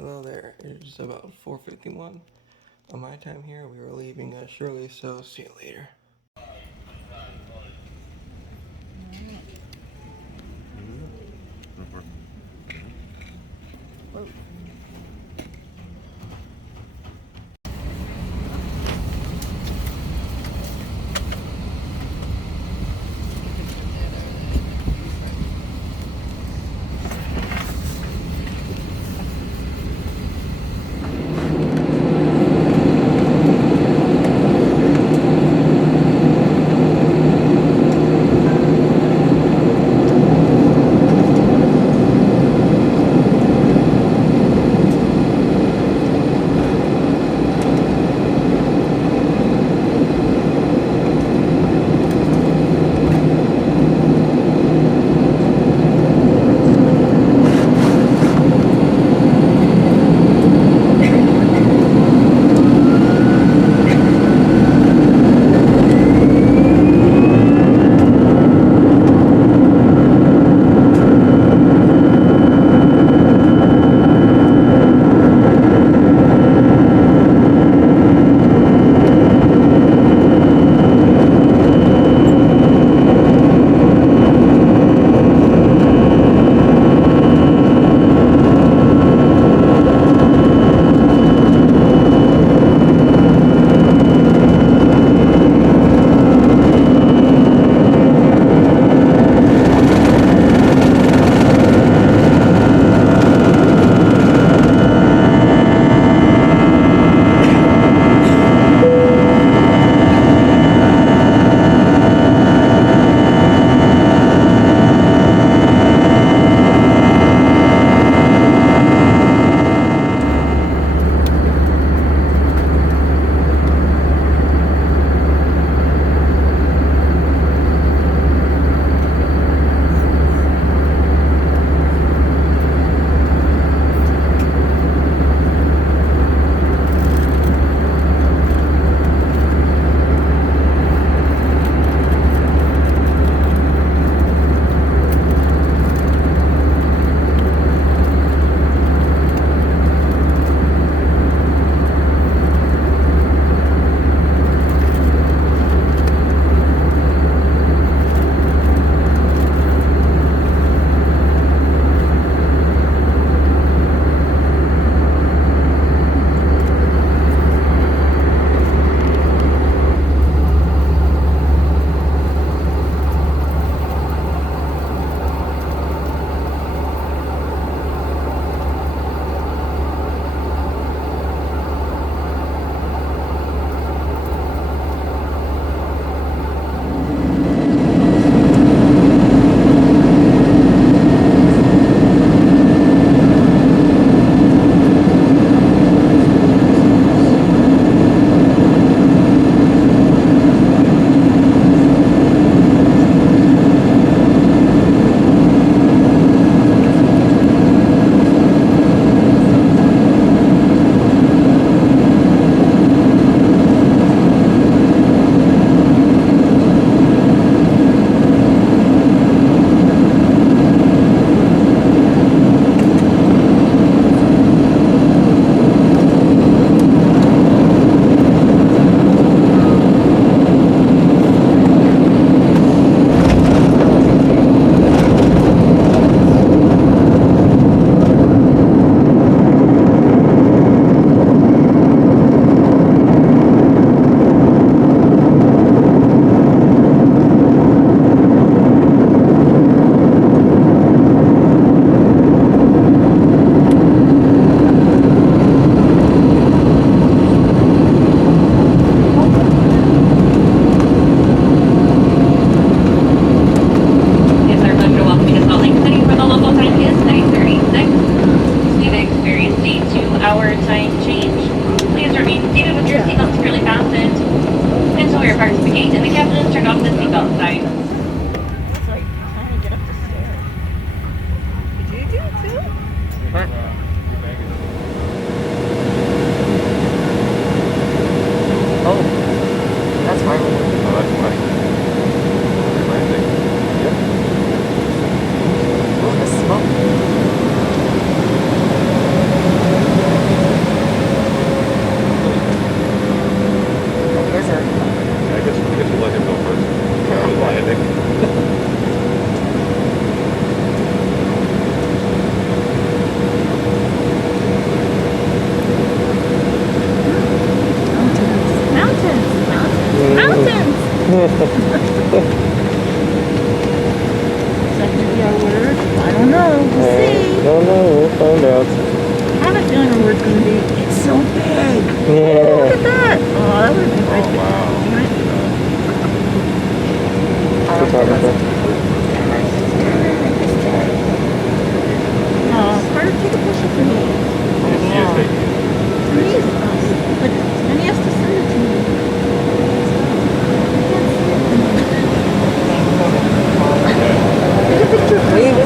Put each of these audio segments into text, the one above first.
Hello there. It's about 4:51 on my time here. We were leaving Shirley, so see you later. Whoa. don't know. We'll see. Don't know. We'll find out. I have a feeling where it's going to be. It's so big. Yeah. Look at that. Oh, that would have been great. Oh, wow. Photographer. Oh, Carter, take a picture for me. Yes, thank you. Please. But then he has to send it to me. Take a picture, please.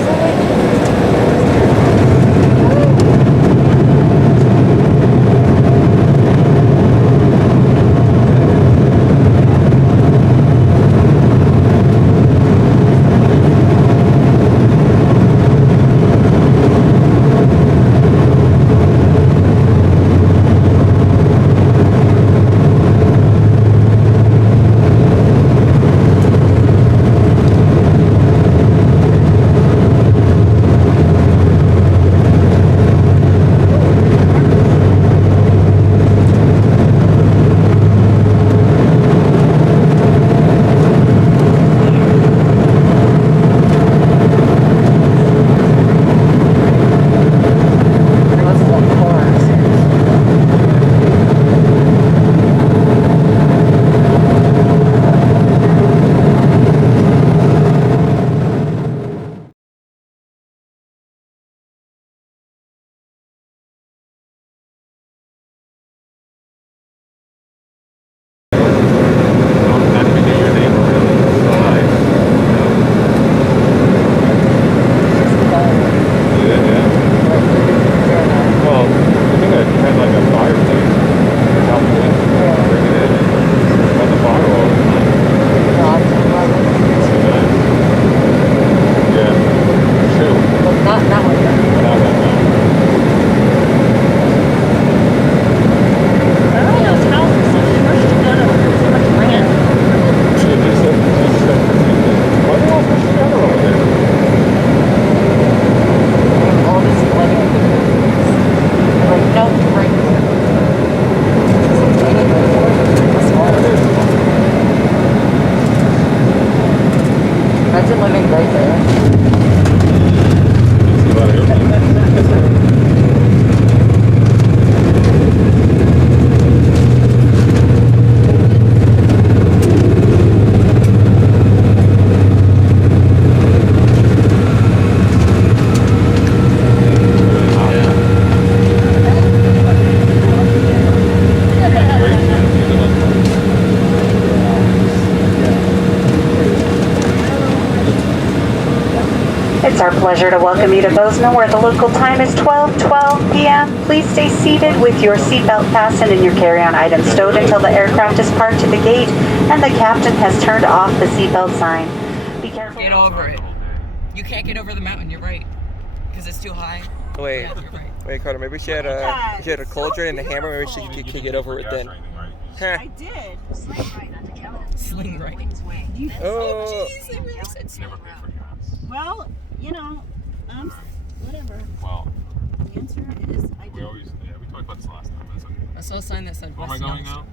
Our pleasure to welcome you to Bozeman, where the local time is 12:12 p.m. Please stay seated with your seatbelt fastened and your carry-on items stowed until the aircraft is parked to the gate and the captain has turned off the seatbelt sign. Be careful. Get over it. You can't get over the mountain. You're right, because it's too high. Wait, Yeah, you're right. wait, Carter. Maybe she had a cauldron and a hammer. Maybe she could get over it then. Huh. I did. Sling right. Oh. Jeez, they really said sling. Well, you know, whatever. Well, The answer is I we did. always, yeah, we talked about this last time. That's okay. I saw a sign that said Where am I West going Yellowstone.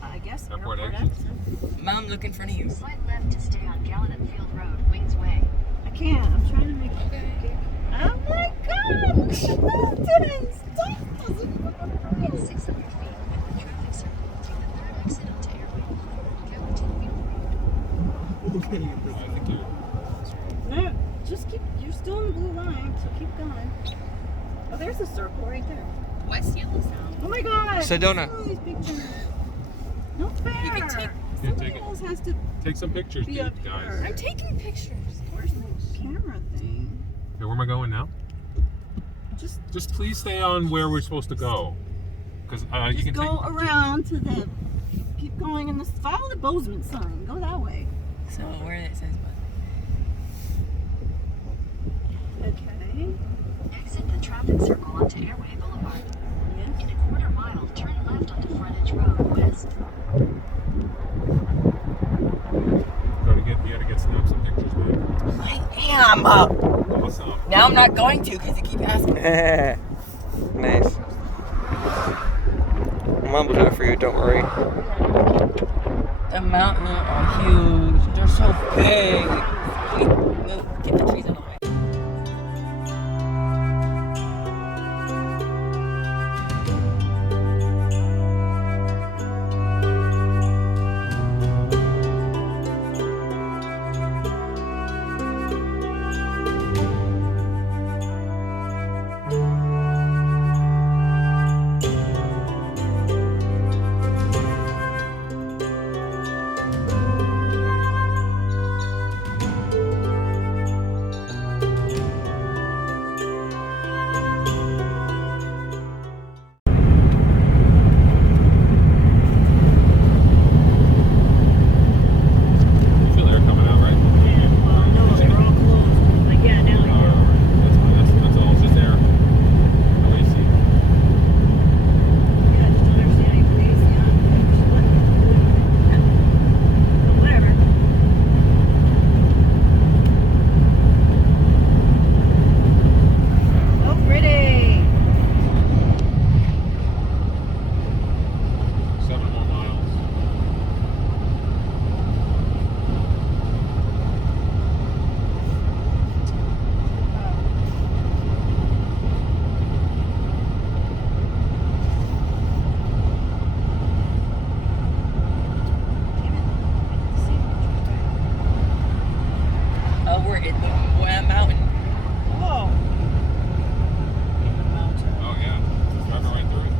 now? I guess Airport exit. exit. Mountain, look in front of you. Slight left to stay on Gallant Field Road, Wings Way. I can't. I'm trying to make it. Okay. Oh my God! Look at the mountains! In 600 feet, the traffic circle will take the third exit onto Airway 1. Continue. I think you. No, just keep. You're still in the blue line, so keep going. Oh, there's a circle right there. West Yellowstone. Oh my God! Sedona. Oh, these big trees. No fair. You can take- Yeah, Somebody take it. else has to. Take some pictures, Be dude, up guys. here. I'm taking pictures. Where's the camera thing? Okay, where am I going now? Just please stay on where we're supposed to go. Because you Just can go take. around to the. Keep going in the. Follow the Bozeman sign. Go that way. So where it says what? Okay. Exit the traffic circle onto Airway Boulevard. Yes. In a quarter mile, turn left onto Frontage Road, west. You gotta get some pictures, man. I am. Awesome. Now I'm not going to because you keep asking. Nice. Mom will do it for you. Don't worry. The mountains are huge. They're so big. Wait, no, get the trees out of the way. Wham Mountain. Oh. In the mountain. Oh yeah, it's driving right through it.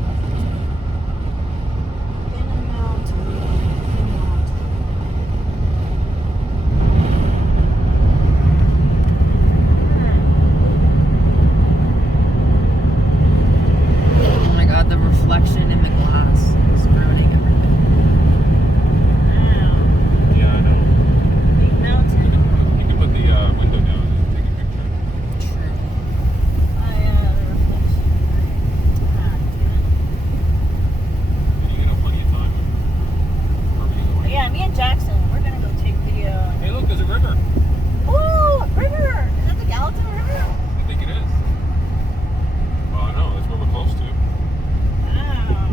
In the mountain. In the mountain. Oh my god, the reflection in the glass is ruining everything. Wow. Yeah, I know. Big mountain. You can put the window down and take a picture. True. The reflection. Ah, And you get plenty of time. Wherever you damn. go. Yeah, me and Jackson, we're gonna go take video. Hey, look, there's a river. Ooh, a river! Is that the Gallatin River? I think it is. Well, I know. That's where we're close to. Wow.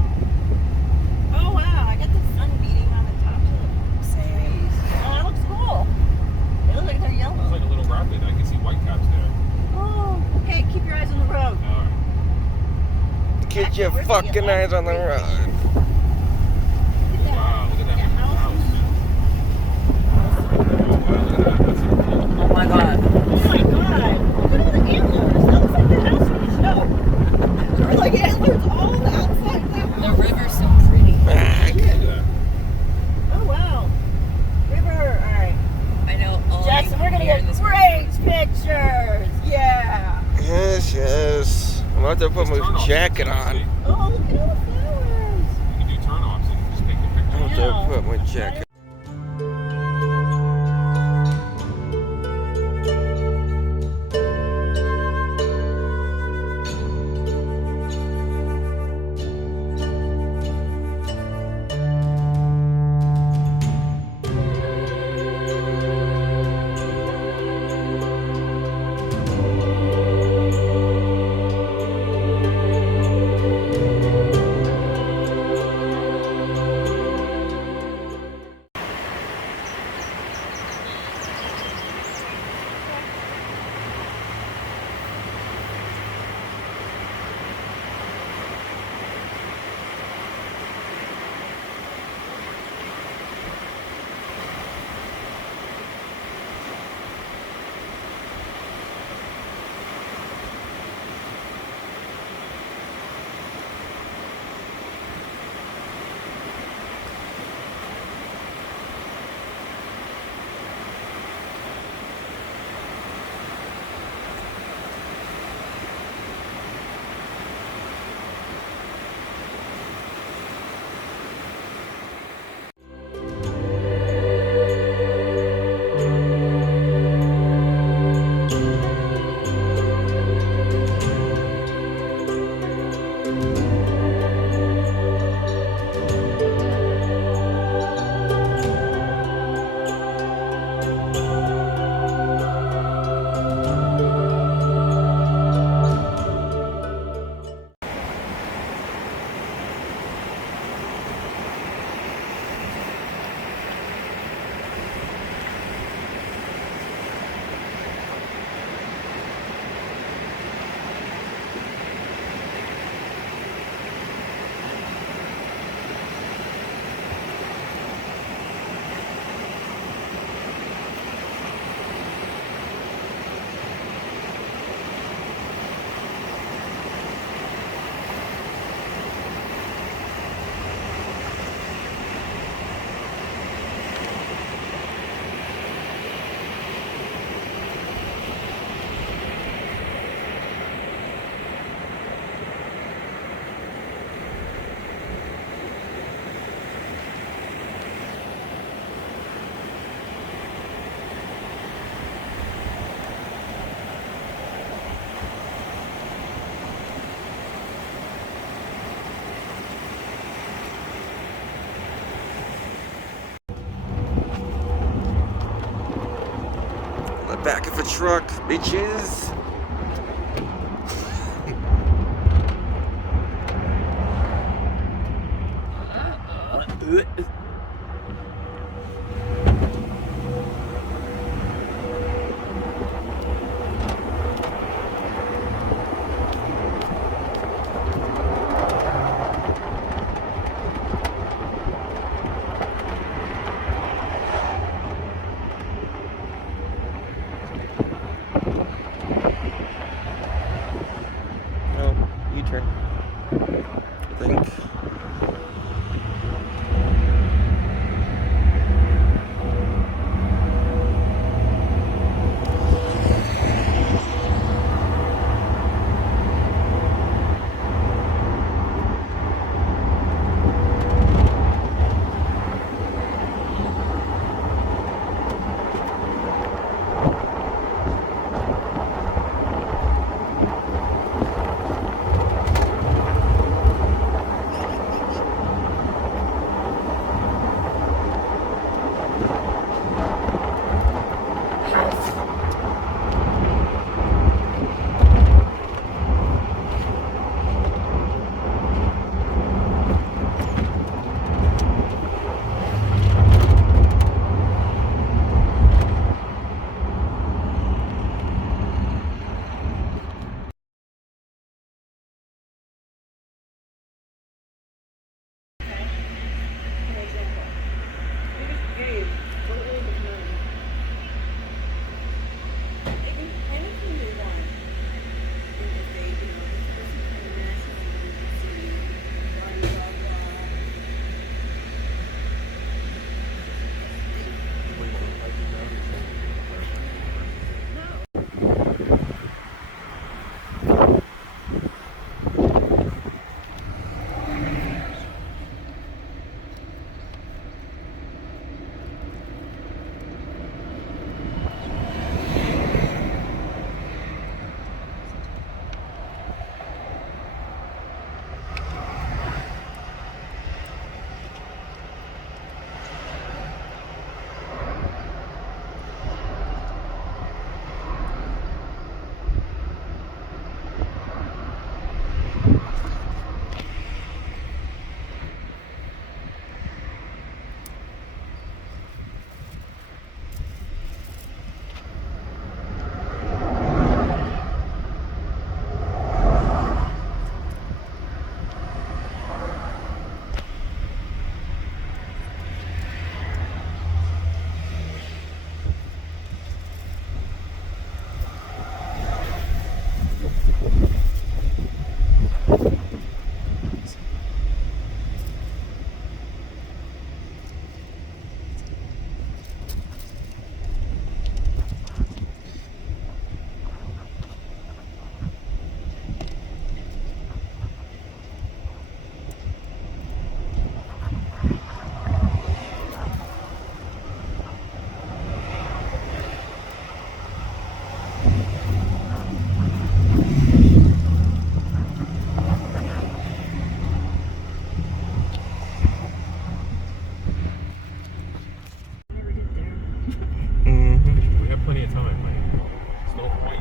Oh wow, I got the sun beating on the top of the trees. Oh, that looks cool. They look like they're It's yellow. like a little rapid. I can see whitecaps there. Oh, okay, keep your eyes on the road. All right. Get your Where's the fucking eyes on the road. Look at that. Wow, look at that house. Oh my god. Oh my god, look at all the antlers. That looks like the house from the show. There are like antlers all on the outside of that The house. river's so pretty. Look at that. Oh wow. River, alright. I know all Jackson, you we're gonna hear get in this great pictures. Yeah. Yes, yes. I'm about to put Just turn my off. jacket Let's on. see. Oh, look at all the flowers. You can do turn-offs and just take a picture. I'm about to put my jacket. Back of a truck, bitches.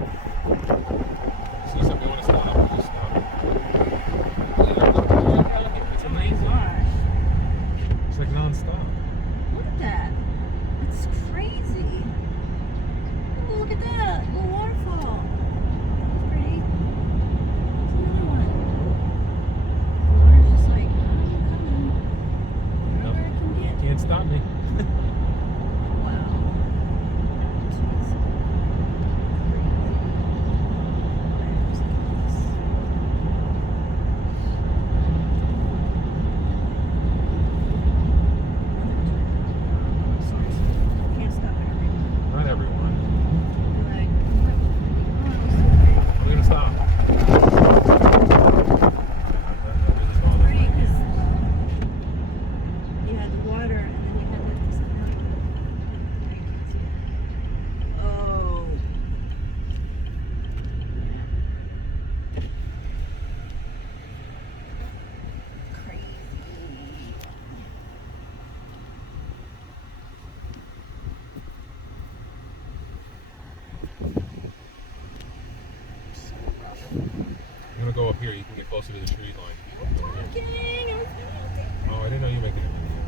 See something you want to stop? Just stop. It's amazing. It's like non-stop. Look at that. It's crazy. Oh, look at that. Little waterfall. That's pretty. There's another one. The water's just like, I'm coming. Nope. Wherever I can get. Can't stop me. Wow. Jeez. Can't stop everything. Not everyone. Like, We're gonna stop. pretty because you had the water and then you had this mountain. I can't see it. Oh. Crazy. I'm gonna go up here. You can get closer to the tree line. Talking. I was Oh, I didn't know you were making a video.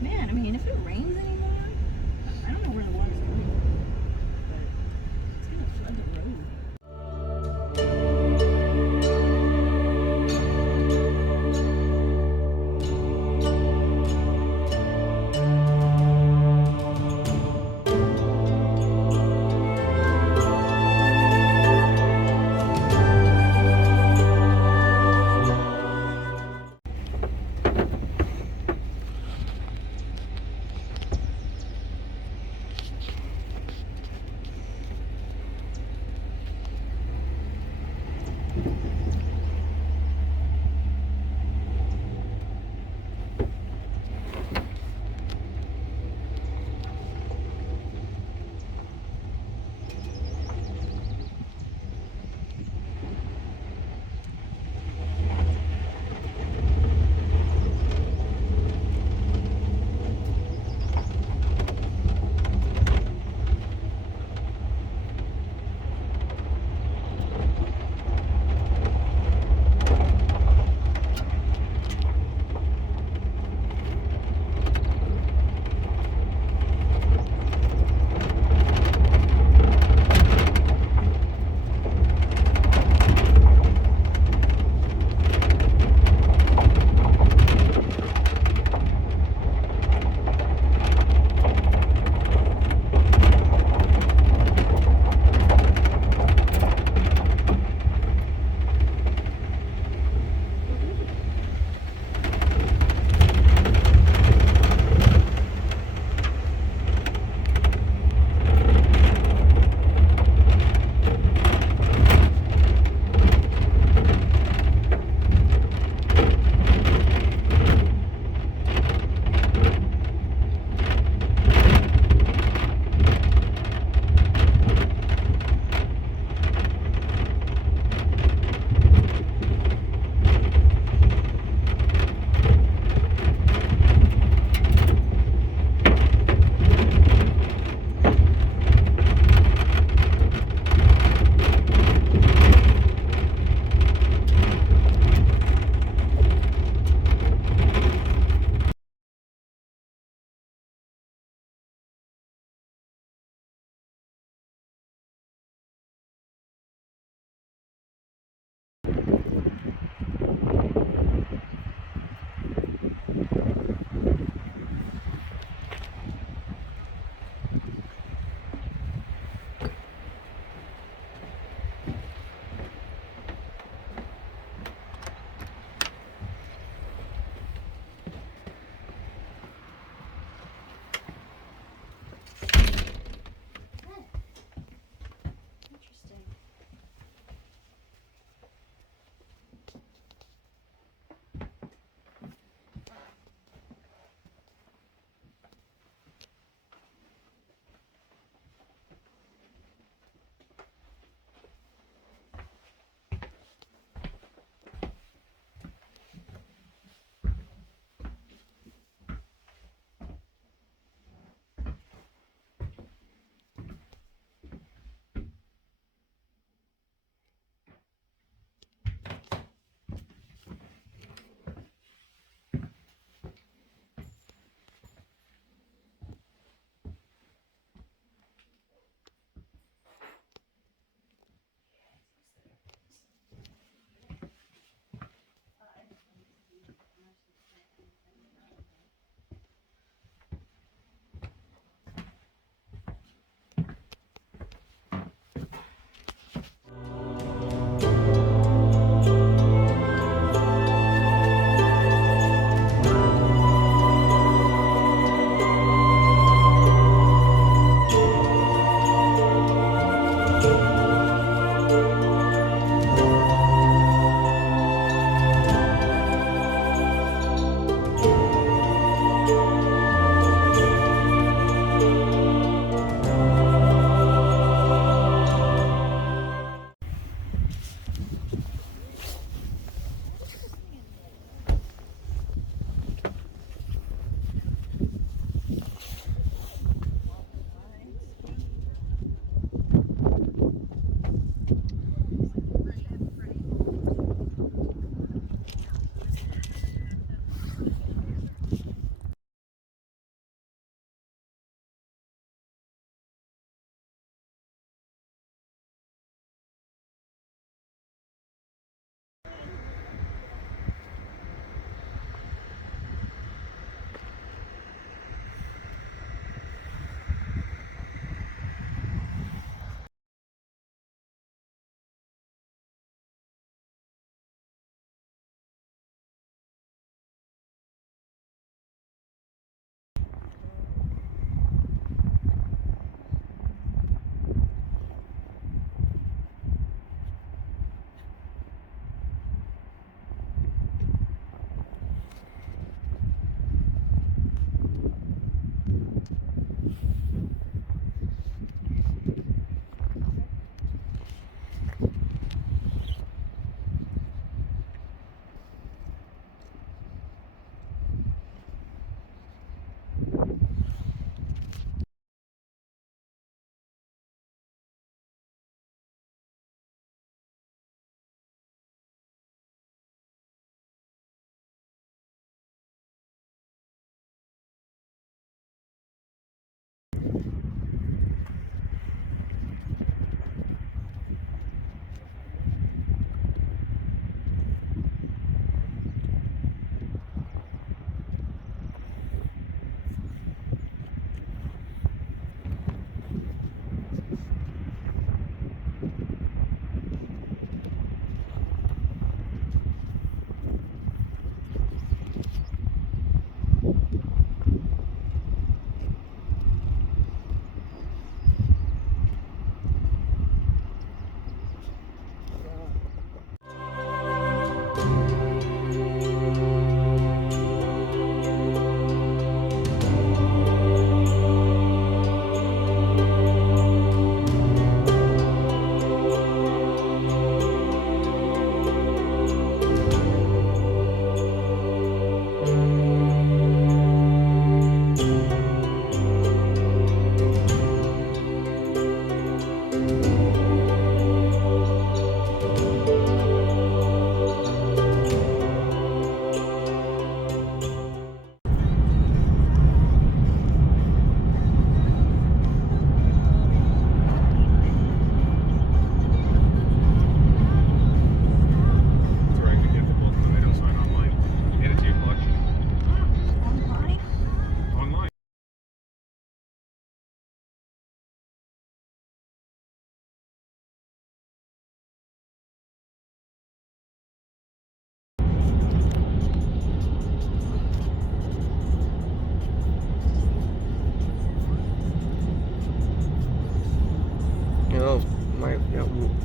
Man, I mean, if it rains anymore, I don't know where the water's going, but it's gonna flood the road.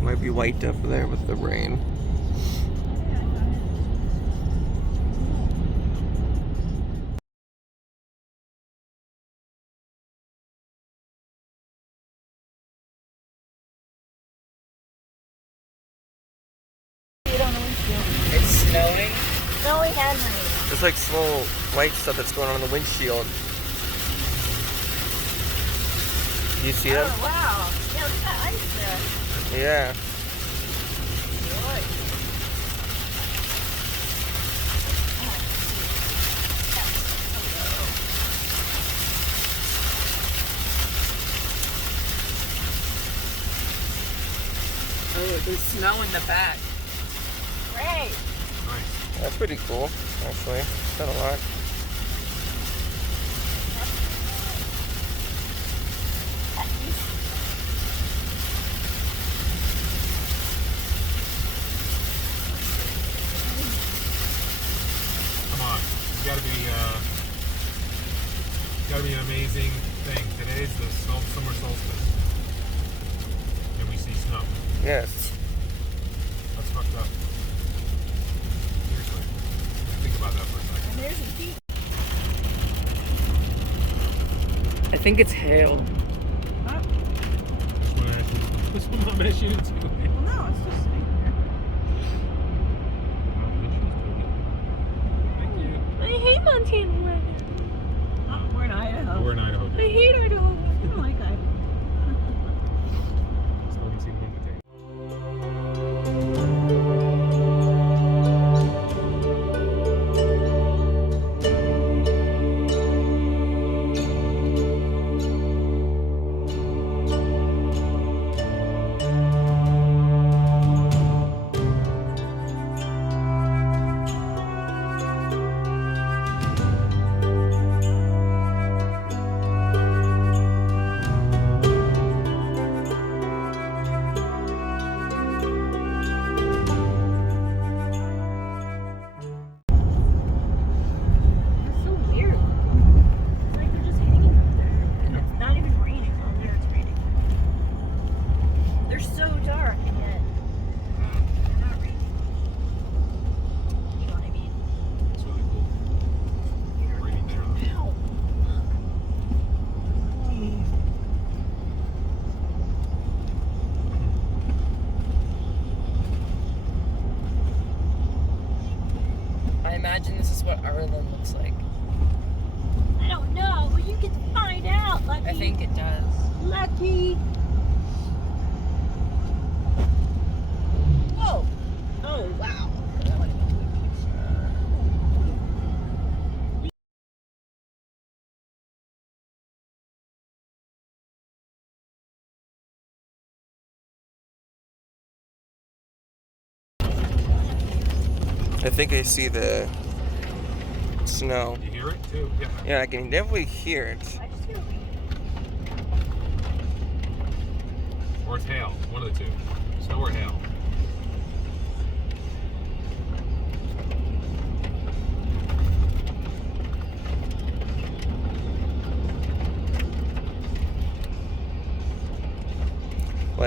Might be white up there with the rain. It's snowing. Snowy and rain. There's like small white stuff that's going on the windshield. You see them? Oh, wow. Yeah, look at that ice there. Yeah. Oh, there's snow in the back. Great. Nice. That's pretty cool, actually. Not a lot. Come on. It's gotta be an amazing thing. Today's the summer solstice. And we see snow. Yes. That's fucked up. Seriously. Think about that for a second. And there's a heat. I think it's hail. This one I'm gonna shoot into. Well, no, it's just sitting there. Thank you. I hate Montana weather. Oh, we're in Idaho. We're in Idaho. I hate Idaho. I don't like Idaho. Still haven't seen one potato. It's so weird. It's like they're just hanging out there. And it's not even raining. Oh, there it's raining. They're so dark and yet they're not raining. You know what I mean? It's really cool. Raining there. Ow. I imagine this is what Ireland looks like. I don't know, but you can find out, Lucky. I think it does. Lucky. Whoa. Oh, wow. That would have been a good picture. I think I see the snow. You hear it too? Yeah. Yeah, I can definitely hear it. I just hear wind. Or it's hail. One of the two. Snow or hail.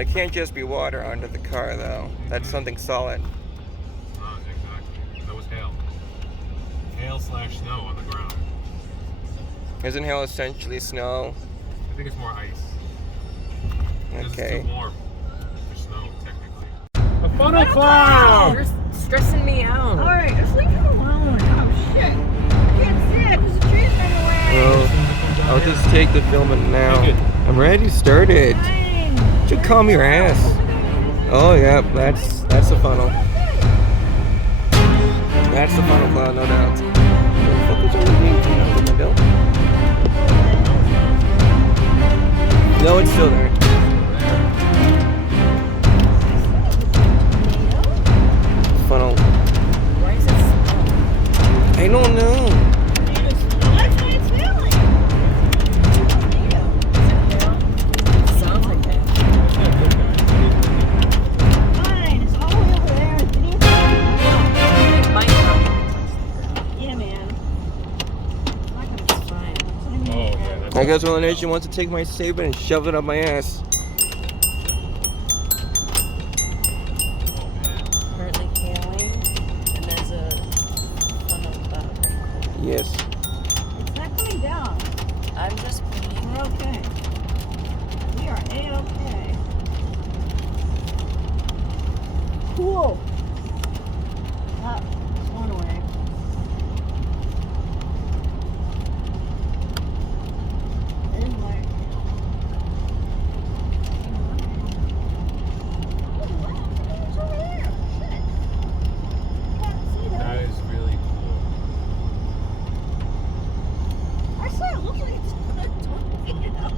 it can't just be water under the car, though. That's something solid. Exactly. That was hail. Hail/snow on the ground. Isn't hail essentially snow? I think it's more ice. Because Okay. it's too warm for snow, technically. A funnel cloud! You're stressing me out. Alright, just leave him alone. Oh shit. I can't see it because the tree's in the way. Well, I'll just take the filming now. Take it. I'm ready started. Fine. Just calm your ass. Oh yeah, that's the funnel. That's the funnel cloud, no doubt. Where the fuck is all the green thing out the window? No, it's still there. Funnel. Why is it I don't know. That's what it's feeling. It sounds like that. Fine, it's all the way over there. It might not. Yeah, man. It's not gonna be fine. It's not gonna Oh, be yeah. bad. That's I guess Will Nation wants to take my saber and shove it up my ass. Oh, man. Currently hailing, and there's a funnel cloud right there. Yes. It's not coming down. I'm just pointing. We're okay. We are A-okay. Cool. Ah, it's one away. There's my... Oh, it's over there. Shit. Can't see That that. is really cool. I saw it look like it's gonna tornado.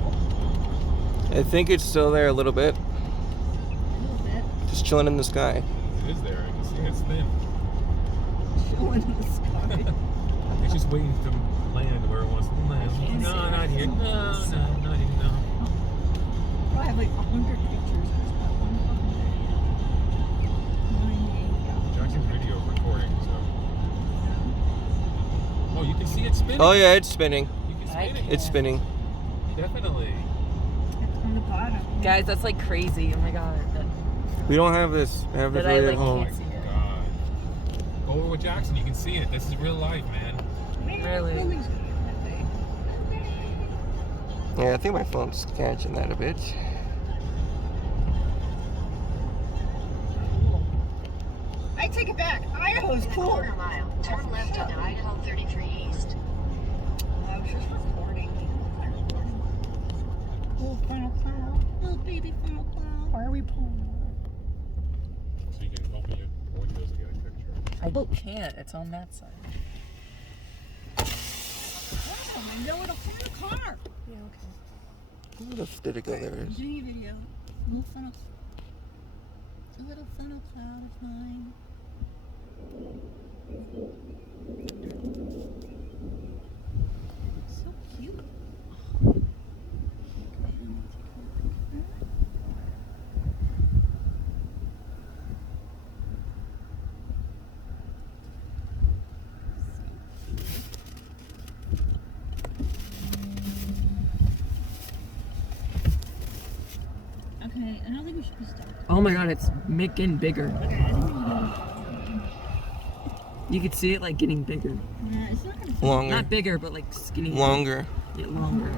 I think it's still there a little bit. A little bit. Just chilling in the sky. It is there. I can see it's thin. Showing in the sky. It's just waiting to land where it wants to land. can't No, see it. not here. No, not here. No. I have like 100 pictures. There's not one fucking there yet. Jackson's video recording, so. Oh, you can see it spinning. Oh yeah, it's spinning. You can I spin it. It's spinning. Definitely. It's on the bottom. Guys, that's like crazy. Oh my god. We don't have this. I have it That I right like at home. can't see it. God. Go over with Jackson. You can see it. This is real life, man. Really? Nobody's gonna get that thing. Yeah, I think my phone's catching that a bit. I take it back. Idaho's cool. Quarter mile. Turn left on Idaho 33 East. I was just recording. Little funnel cloud. Little baby funnel cloud. Why are we pulling? So you can open your windows and get a picture. I can't. It's on that side. Wow, I know it'll fit in the car. Yeah, okay. Where the f- did it go? There it is. Continue video. Little funnel. A little funnel cloud of mine. So cute. Okay, let me take a look. Okay, I don't think we should be stuck. Oh my god, it's getting bigger. Okay, I think we can You could see it like getting bigger. Yeah, it's not gonna fit. Longer. Not bigger, but like skinny. Longer. Yeah, longer.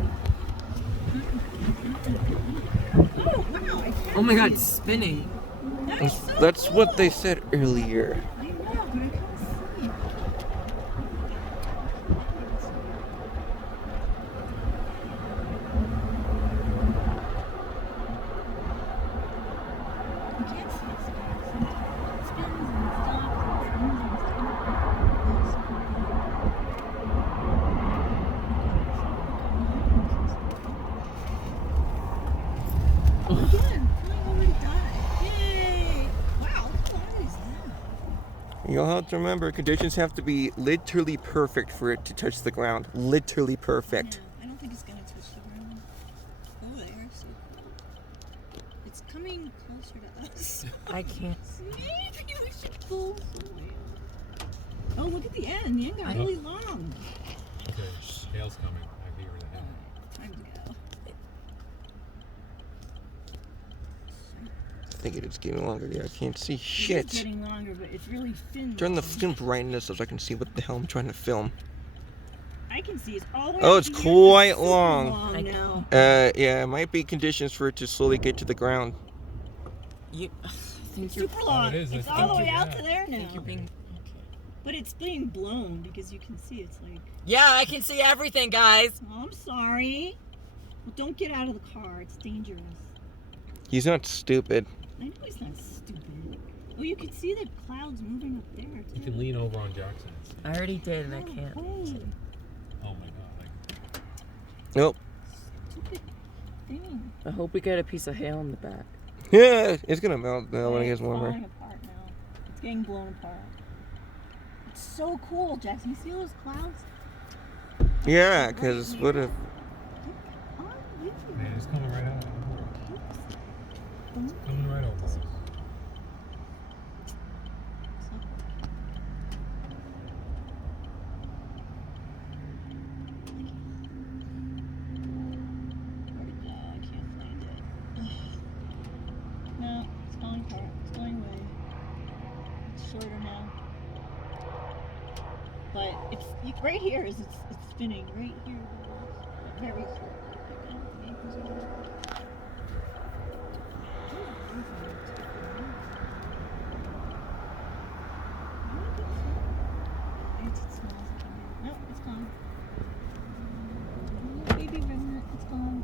Oh, wow. I can't Oh my god, see it's spinning. it. That is so That's cool. what they said earlier. I know, but I can't see it. I can't see it. It spins and stops and spins and stops. Again, flying over to die. Yay! Wow, how far is that? You'll have to remember, conditions have to be literally perfect for it to touch the ground. Literally perfect. Yeah, I don't think it's gonna touch the ground. Oh, there, so it's coming closer to us. I can't. Maybe we should pull somewhere. Oh, look at the end. The end got really long. Okay, hail's coming. I hear the hail. Time to go. think it is getting longer. Yeah, I can't see It's shit. getting longer, but it's really thin. Turn the though. fucking brightness up so I can see what the hell I'm trying to film. I can see it's all the way. Oh, up it's to here. quite It's super long. now. Yeah, it might be conditions for it to slowly get to the ground. You I think It's you're super long. it is. It's I all the think way it- out yeah. to there now. you're being But it's being blown because you can see it's like. Yeah, I can see everything, guys. Oh, I'm sorry. Well, don't get out of the car. It's dangerous. He's not stupid. I know he's not stupid. Oh, you can see the clouds moving up there too. You can lean over on Jackson. And see. I already did and I No can't. way. Oh my god. Nope. Stupid thing. I hope we get a piece of hail in the back. Yeah, it's gonna melt now when it gets It's warmer. falling apart now. It's getting blown apart. It's so cool, Jackson. You see those clouds? Yeah, because what if... Oh, you. Man, it's coming right out. It's coming right over us. Where'd it go? I can't find it. No, it's falling apart. It's going away. It's shorter now. But it's right here is it's spinning right here. Very short. Nope, it's gone. Baby remnant, it's gone.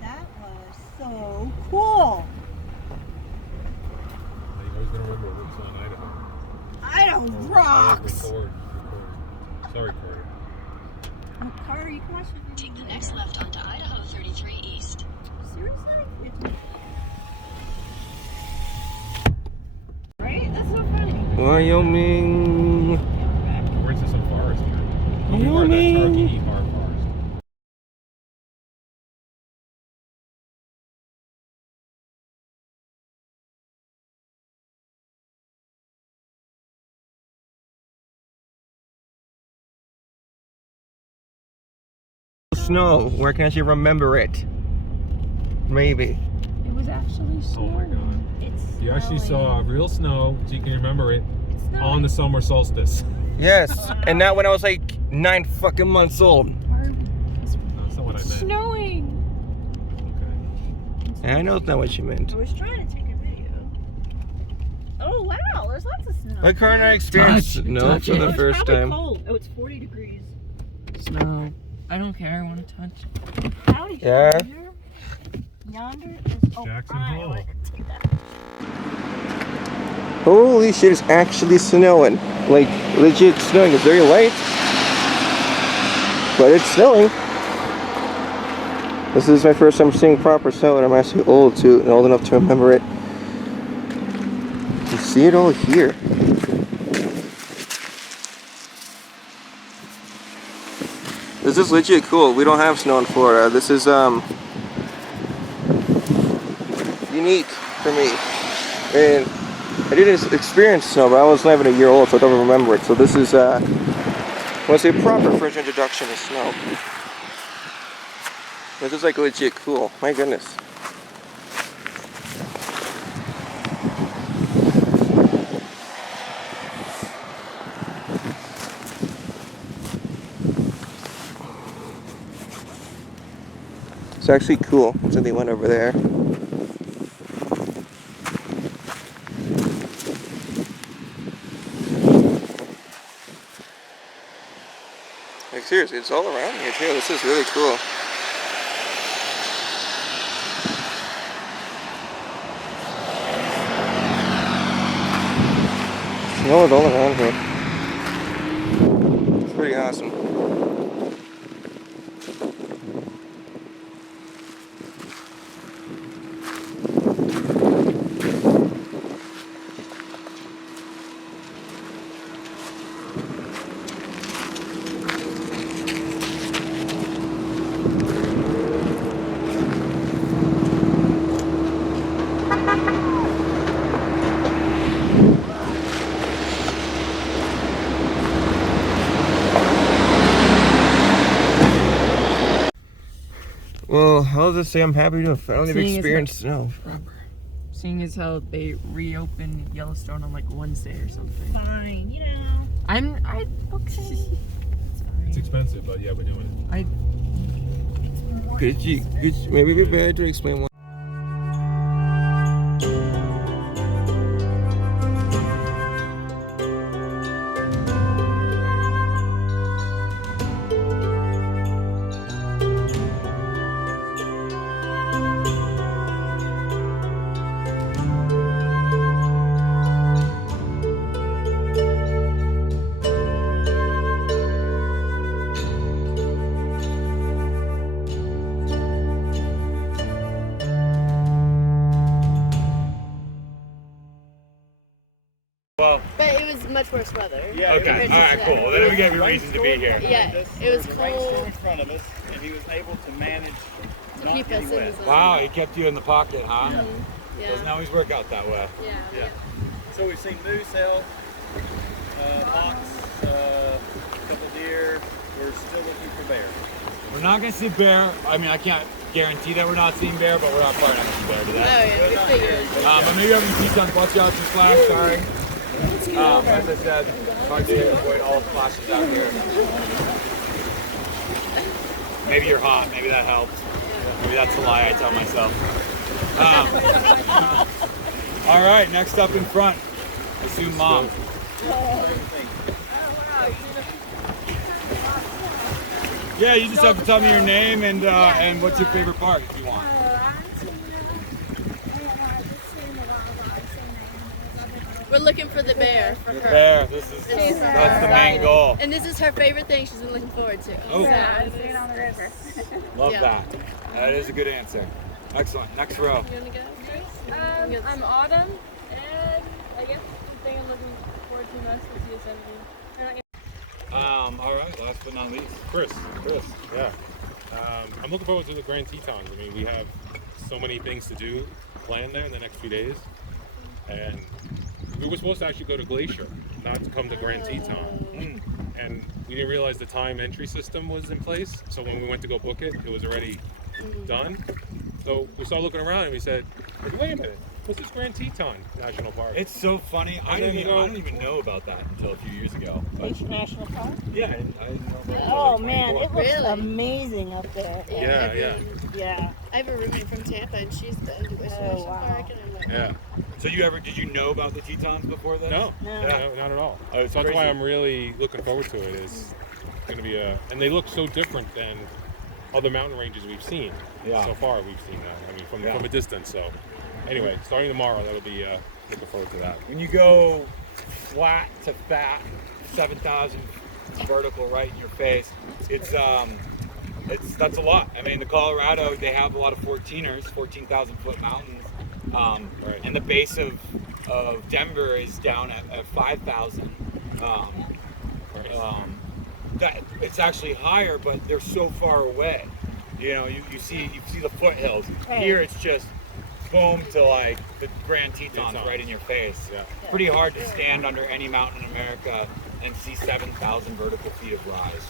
That was so cool. You always gonna remember what's on Idaho. Idaho rocks. Record. Sorry, Carter. Carter, you can watch it. Take the next left onto Idaho 33 East. Seriously? Right? That's so funny. Wyoming. We're into some forest here. We are the Wyoming. Turkey Hard Forest. Snow, where can I actually remember it? Maybe. It was actually Oh my god. It's You actually saw real snow, so you can remember it, It's on the summer solstice. Yes, and not when I was like 9 fucking months old. That's not what I meant. snowing. Okay. And I know it's not what she meant. I was trying to take a video. Oh wow, there's lots of snow. My car and I experienced snow touch for it. the it's first probably time. cold. Oh, it's 40 degrees. Snow. I don't care. I want to touch. Howdy, Yeah. yonder. Yonder is. Oh, Jackson I Hole. wanted to take that. Holy shit, it's actually snowing. Like, legit snowing. It's very light, but it's snowing. This is my first time seeing proper snow, and I'm actually old too, and old enough to remember it. You see it all here. This is legit cool. We don't have snow in Florida. This is unique for me. And I didn't experience snow, but I was not even a year old, so I don't remember it. So this is I want to say proper first introduction to snow. This is like legit cool. My goodness. It's actually cool. So they went over there. Like seriously, it's all around here too. This is really cool. Snow is all around here. It's pretty awesome. Well, I'll just say I'm happy to have finally Seeing as experienced snow. Seeing as how they reopened Yellowstone on like Wednesday or something. Fine, you know. Okay. It's expensive, but yeah, we're doing it. Maybe we better to explain why. Well, But it was much worse weather. yeah. Okay. All right. Cool. Well, then we gave you a reason to be here. Yeah, it was Rainstorm cold. in front of us, and he was able to manage not Keep us getting in wet. the zone. Wow, he kept you in the pocket, huh? Yeah. Doesn't always work out that way. Yeah. So we've seen moose, elk, hawks, a couple deer. We're still looking for bear. We're not gonna see bear. I mean, I can't guarantee that we're not seeing bear, but we're not probably not gonna see bear Oh today. yeah, we figured. But maybe having Teton watch out some flash. Sorry. As I said, hard to avoid all flashes out here. Maybe you're hot. Maybe that helps. Maybe that's a lie I tell myself. All right, next up in front, assume mom. Yeah, you just have to tell me your name and what's your favorite part if you want. We're looking for the bear for her. Bear, that's the main goal. And this is her favorite thing she's been looking forward to. Oh. So, on the river. Love Yeah. that. That is a good answer. Excellent. Next row. you wanna go? I'm Autumn, and I guess the thing I'm looking forward to most is Yosemite. All right, last but not least, Chris, yeah. I'm looking forward to the Grand Tetons. I mean, we have so many things to do planned there in the next few days. And we were supposed to actually go to Glacier, not to come to Grand Teton. And we didn't realize the time entry system was in place. So when we went to go book it, it was already done. So we started looking around and we said, wait a minute, what's this Grand Teton National Park? it's so funny. I didn't even know about that until a few years ago. Beach National Park? Yeah, I didn't know about that. Oh man, it looks Really? amazing up there. Yeah. Yeah. I have a roommate from Tampa, and she's been to Glacier Oh, National wow. Park, and I'm like, Yeah. So did you know about the Tetons before this? No, No. no, not at all. Oh, it's So that's why crazy. I'm really looking forward to it. It's going to be and they look so different than other mountain ranges we've seen. Yeah. So far we've seen that. I mean, from Yeah. a distance. So anyway, starting tomorrow, that'll be looking forward to that. When you go flat to fat, 7,000 vertical right in your face, that's a lot. I mean, the Colorado, they have a lot of 14ers, 14,000 foot mountains, Right. and the base of Denver is down at 5,000. That it's actually higher, but they're so far away. You know, you see the foothills. Right. Here, it's just boom to like the Grand Tetons Tetons. right in your face. Yeah. Pretty hard to stand under any mountain in America and see 7,000 vertical feet of rise.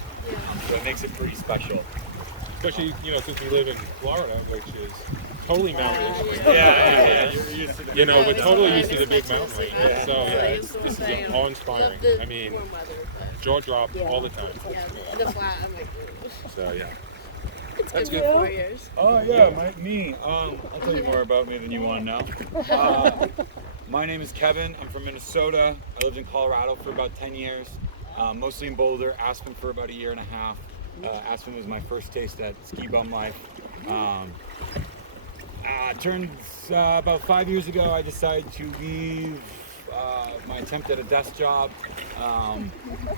So it makes it pretty special. Especially, since we live in Florida, which is totally mountainous. Yeah. You're used to the We're totally used to the big Yeah. mountain ranges. Yeah. So this is awe-inspiring. love the I mean, warm weather, but jaw drop all the time. yeah, the flat, I'm like, So yeah. it's That's been good. 4 years. Oh yeah, me. I'll tell you more about me than you want to know. My name is Kevin. I'm from Minnesota. I lived in Colorado for about 10 years, mostly in Boulder. Aspen for about a year and a half. Aspen was my first taste at ski bum life. About 5 years ago, I decided to leave my attempt at a desk job,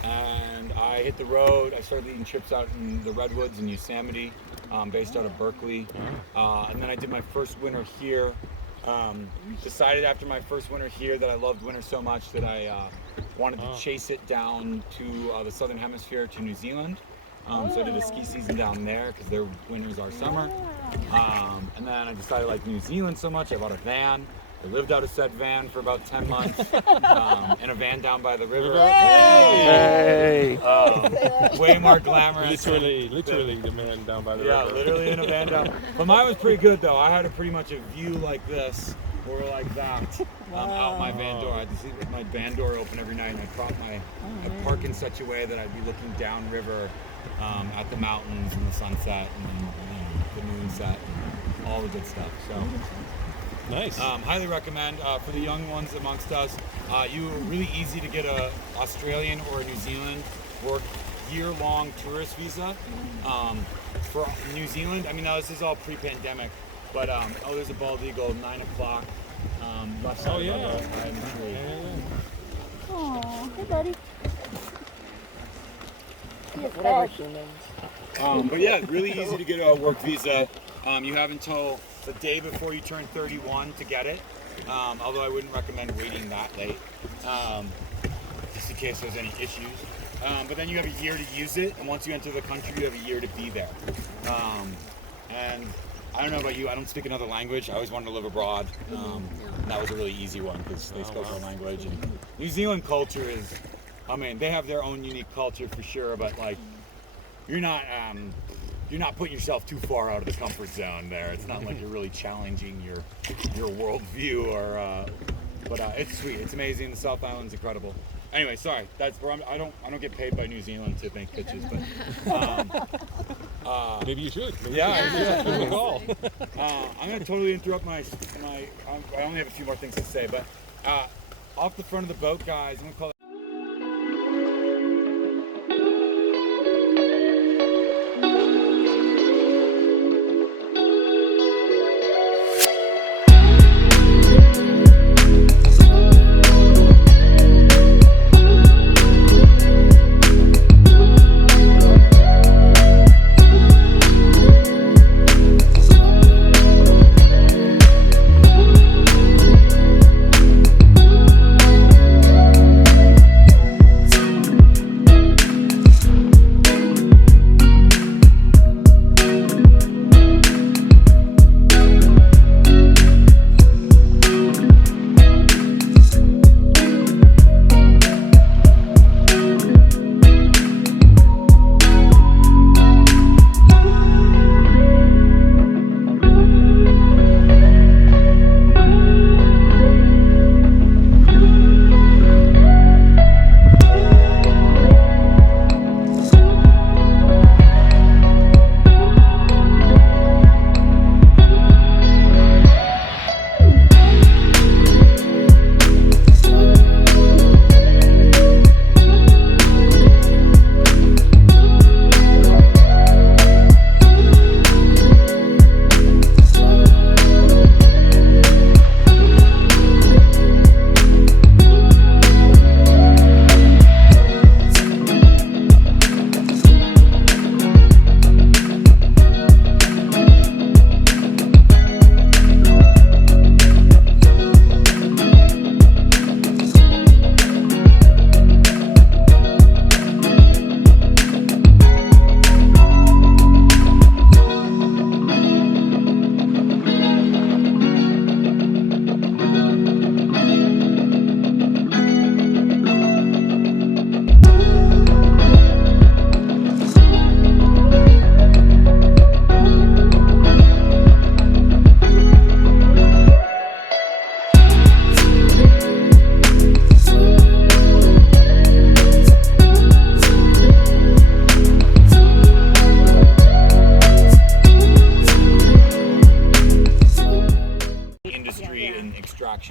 and I hit the road. I started leading trips out in the Redwoods in Yosemite, based out of Berkeley, and then I did my first winter here. Decided after my first winter here that I loved winter so much that I wanted to chase it down to the southern hemisphere to New Zealand. So I did a ski season down there because their winters are summer. And then I decided I liked New Zealand so much, I bought a van. I lived out of said van for about 10 months in a van down by the river. Hey! Way more glamorous. Literally the man down by the river. Yeah, literally in a van down. But mine was pretty good though. I had a pretty much a view like this or like that out my van door. I had to sleep with my van door open every night, and I park in such a way that I'd be looking downriver at the mountains and the sunset and the moonset and all the good stuff. So Nice. highly recommend for the young ones amongst us. Really easy to get a Australian or a New Zealand work year-long tourist visa. For New Zealand, I mean, now this is all pre-pandemic, but there's a bald eagle, 9 o'clock. Left side yeah. of the Iron Tree. Aw, hey buddy. Whatever humans. But yeah, really easy to get a work visa. You have until the day before you turn 31 to get it. Although I wouldn't recommend waiting that late, just in case there's any issues. But then you have a year to use it, and once you enter the country, you have a year to be there. And I don't know about you, I don't speak another language. I always wanted to live abroad. And that was a really easy one because they spoke our language. And New Zealand culture is, I mean, they have their own unique culture for sure, but like, you're not putting yourself too far out of the comfort zone there. It's not like you're really challenging your worldview or, but it's sweet. It's amazing. The South Island's incredible. Anyway, sorry. That's where I don't get paid by New Zealand to make pitches, but Maybe you should. Maybe yeah, Give them a call. I'm gonna totally interrupt I only have a few more things to say, but off the front of the boat, guys, I'm gonna call it.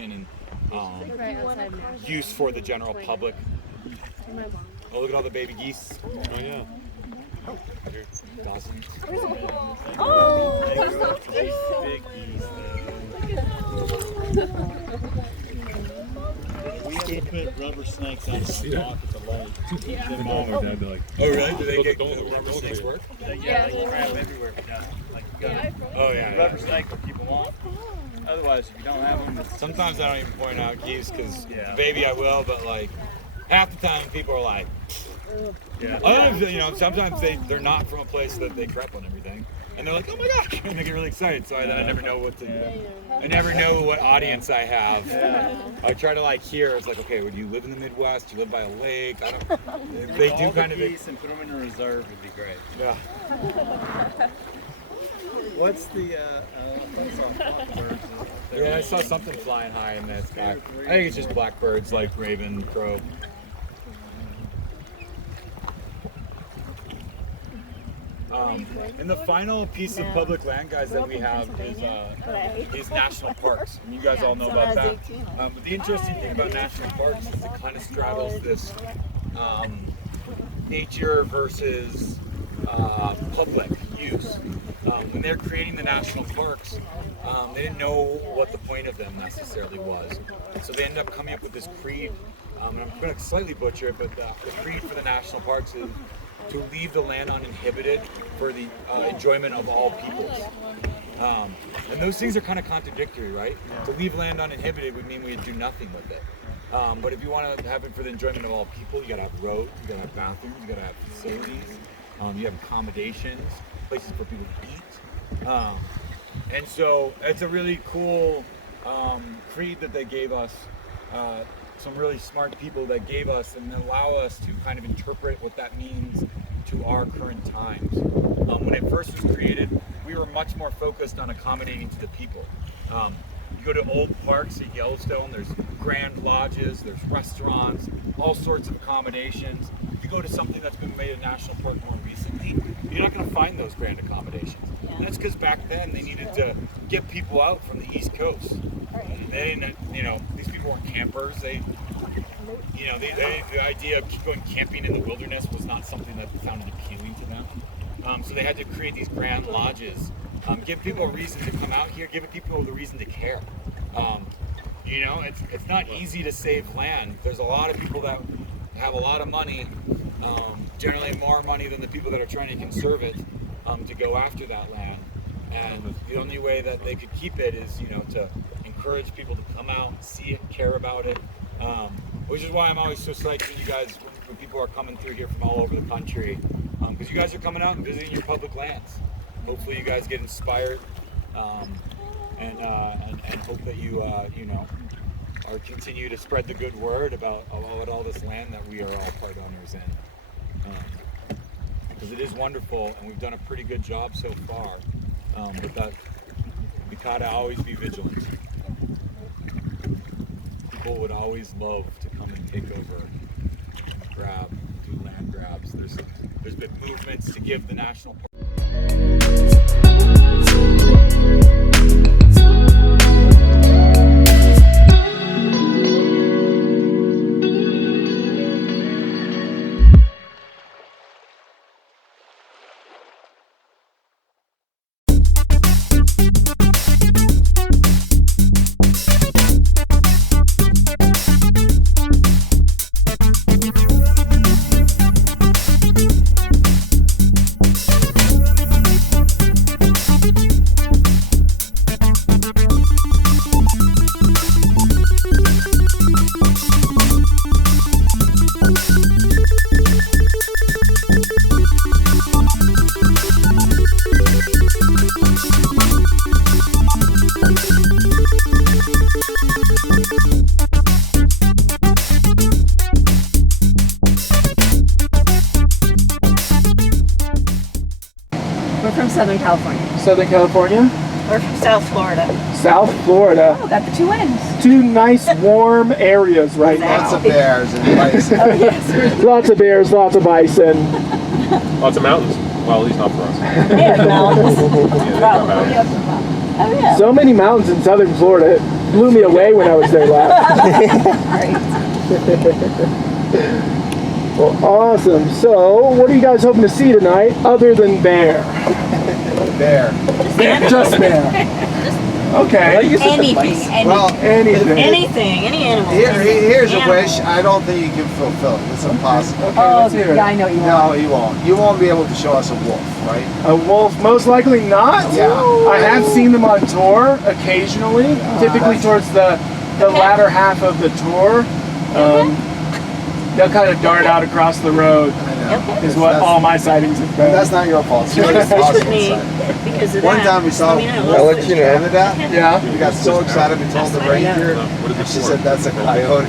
And use for the general public. Oh, look at all the baby geese. Oh yeah. Dawson. Oh, Big geese. We have to put rubber snakes on the dock at the lake. The mom or dad, they're like, oh really? Do they get don't rubber snakes work? Yeah, they crab everywhere. Like you got oh yeah. rubber snake will keep them off. Otherwise, if you don't have them, sometimes I don't even point out geese because yeah. Maybe I will, but like half the time people are like, yeah. Sometimes they're not from a place that they crep on everything, and they're like, oh my gosh, and they get really excited. So then I never know what to. I never know what audience I have. Yeah. I try to like hear. It's like, okay, would you live in the Midwest? Do you live by a lake? I don't. They do kind of. Geese and put them in a reserve would be great. Yeah. What's the? What's our birds? Yeah, I saw something flying high in the sky. I think it's just blackbirds like raven, crow. And the final piece of public land, guys, that we have is national parks. And you guys all know about that. But the interesting thing about national parks is it kind of straddles this nature versus public use. When they're creating the national parks, they didn't know what the point of them necessarily was. So they ended up coming up with this creed. I'm going to slightly butcher it, but the creed for the national parks is to leave the land uninhibited for the enjoyment of all peoples. And those things are kind of contradictory, right? To leave land uninhibited would mean we'd do nothing with it. But if you want to have it for the enjoyment of all people, you gotta have roads, you gotta have bathrooms, you gotta have facilities, you have accommodations, places for people to eat. And so it's a really cool creed that they gave us, some really smart people that gave us and allow us to kind of interpret what that means to our current times. When it first was created, we were much more focused on accommodating to the people. You go to old parks at Yellowstone, there's grand lodges, there's restaurants, all sorts of accommodations. If you go to something that's been made a national park more recently, you're not going to find those grand accommodations. And that's because back then they needed to get people out from the East Coast. They didn't, these people weren't campers. The idea of going camping in the wilderness was not something that sounded appealing to them. So they had to create these grand lodges, give people a reason to come out here, give people the reason to care. It's not easy to save land. There's a lot of people that have a lot of money, generally more money than the people that are trying to conserve it, to go after that land. And the only way that they could keep it is, to encourage people to come out, see it, care about it. Which is why I'm always so psyched when people are coming through here from all over the country, because you guys are coming out and visiting your public lands. Hopefully you guys get inspired, and hope that you are continue to spread the good word about all this land that we are all part owners in. Because it is wonderful, and we've done a pretty good job so far. But that we gotta always be vigilant. People would always love to come and take over, grab, do land grabs. There's been movements to give the national park. Southern California. Southern California? We're from South Florida. South Florida. Oh, got the two ends. Two nice warm areas right now. Lots of bears and bison. Oh, yes. Lots of bears, lots of bison. Lots of mountains. Well, at least not for us. Yeah, mountains. Probably. Oh, yeah. So many mountains in southern Florida. It blew me away when I was there last. Well, awesome. So, what are you guys hoping to see tonight other than bear? Bear. Just bear. Okay. Anything. Well, anything. Any animal. Here's a wish. I don't think you can fulfill it. It's impossible. Okay, let's hear it. Yeah, I know you won't. No, you won't. You won't be able to show us a wolf, right? A wolf? Most likely not. Yeah. I have seen them on tour occasionally, typically towards the latter half of the tour. They'll kind of dart out across the road. Is what all my sightings have been. That's not your fault. It's Because of One that. time we saw I'll let you know. Canada. Yeah. We got so excited we told the reindeer. And she said that's a coyote.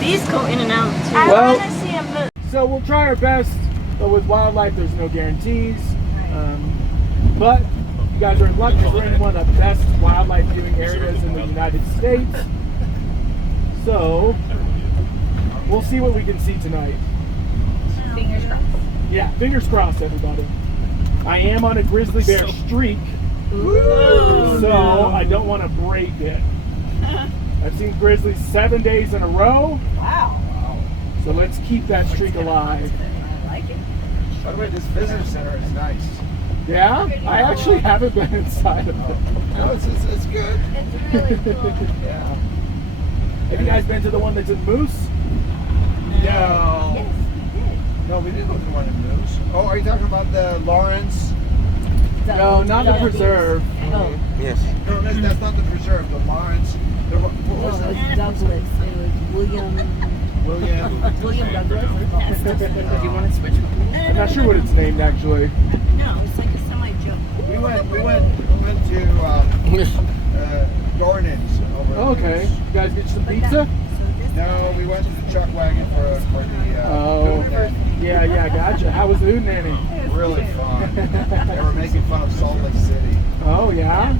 These go in and out too. Well, so we'll try our best, but with wildlife there's no guarantees. But You guys are in luck because we're in one of the best wildlife viewing areas in the United States. So, we'll see what we can see tonight. Fingers crossed. Yeah, fingers crossed, everybody. I am on a grizzly bear streak, so I don't want to break it. I've seen grizzlies 7 days in a row. Wow. So let's keep that streak alive. I like it. By the way, this visitor center is nice. Yeah? I actually haven't been inside of it. No, it's good. It's really cool. Yeah. Have you guys been to the one that's in Moose? No. Yes, we did. No, we didn't go to the one in Moose. Oh, are you talking about the Lawrence? No, not the preserve. Oh. Yes. No, that's not the preserve. The Lawrence. What was It it? was Douglas. It was William Douglas. Do you want to switch? I'm not sure what it's named actually. No, it's like a semi-joke. We went to Dornan's over. Okay. You guys get some pizza? No, we went to the Chuck Wagon for the. Oh. Yeah, gotcha. How was the Hootenanny? Really fun. They were making fun of Salt Lake City. Oh, yeah?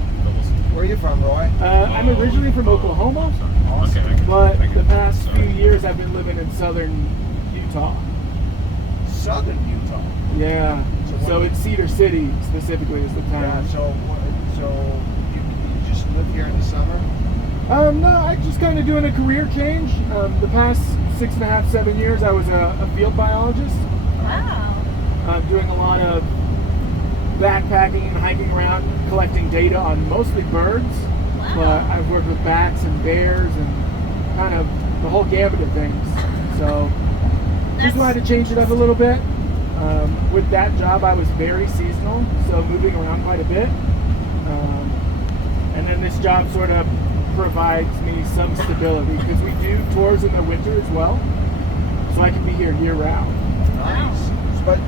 Where are you from, Roy? I'm originally from Oklahoma, but the past few years I've been living in southern Utah. Southern Utah. Yeah. So it's Cedar City specifically is the Yeah. town. So you just live here in the summer? No, I'm just kind of doing a career change. The past 6.5, 7 years I was a field biologist. Wow. Doing a lot of backpacking and hiking around, collecting data on mostly birds. Wow. But I've worked with bats and bears and kind of the whole gamut of things. So just wanted to change it up a little bit. With that job, I was very seasonal, so moving around quite a bit. And then this job sort of provides me some stability because we do tours in the winter as well, so I can be here year round. Nice. But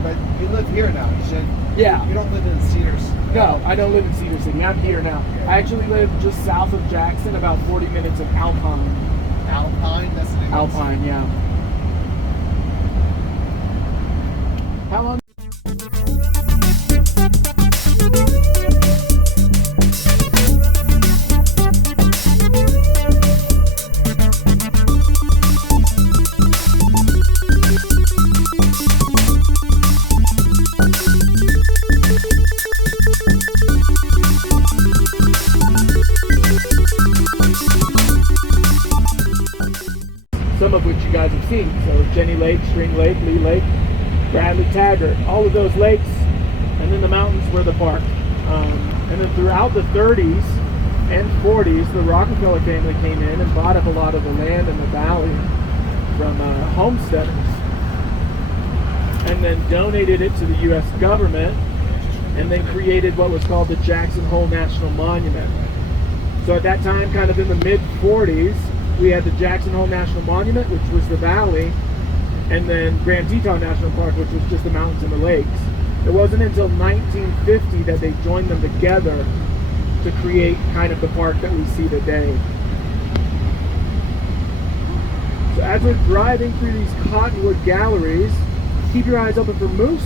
you live here now. You said. Yeah. You don't live in Cedars. No, I don't live in Cedar City. I'm here now. I actually live just south of Jackson, about 40 minutes of Alpine. Alpine. That's the name. Alpine, yeah. How long? Some of which you guys have seen. So Jenny Lake, String Lake, Lee Lake, Bradley Taggart, all of those lakes, and then the mountains were the park. And then throughout the 30s and 40s, the Rockefeller family came in and bought up a lot of the land in the valley from homesteaders, and then donated it to the U.S. government, and then created what was called the Jackson Hole National Monument. So at that time, kind of in the mid-40s, we had the Jackson Hole National Monument, which was the valley, and then Grand Teton National Park, which was just the mountains and the lakes. It wasn't until 1950 that they joined them together to create kind of the park that we see today. So as we're driving through these cottonwood galleries, keep your eyes open for moose.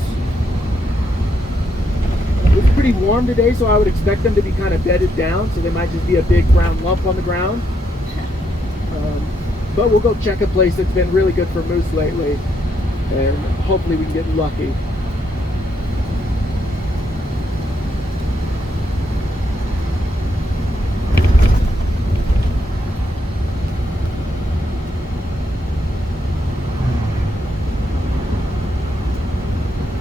It's pretty warm today, so I would expect them to be kind of bedded down, so they might just be a big brown lump on the ground. But we'll go check a place that's been really good for moose lately, and hopefully we can get lucky.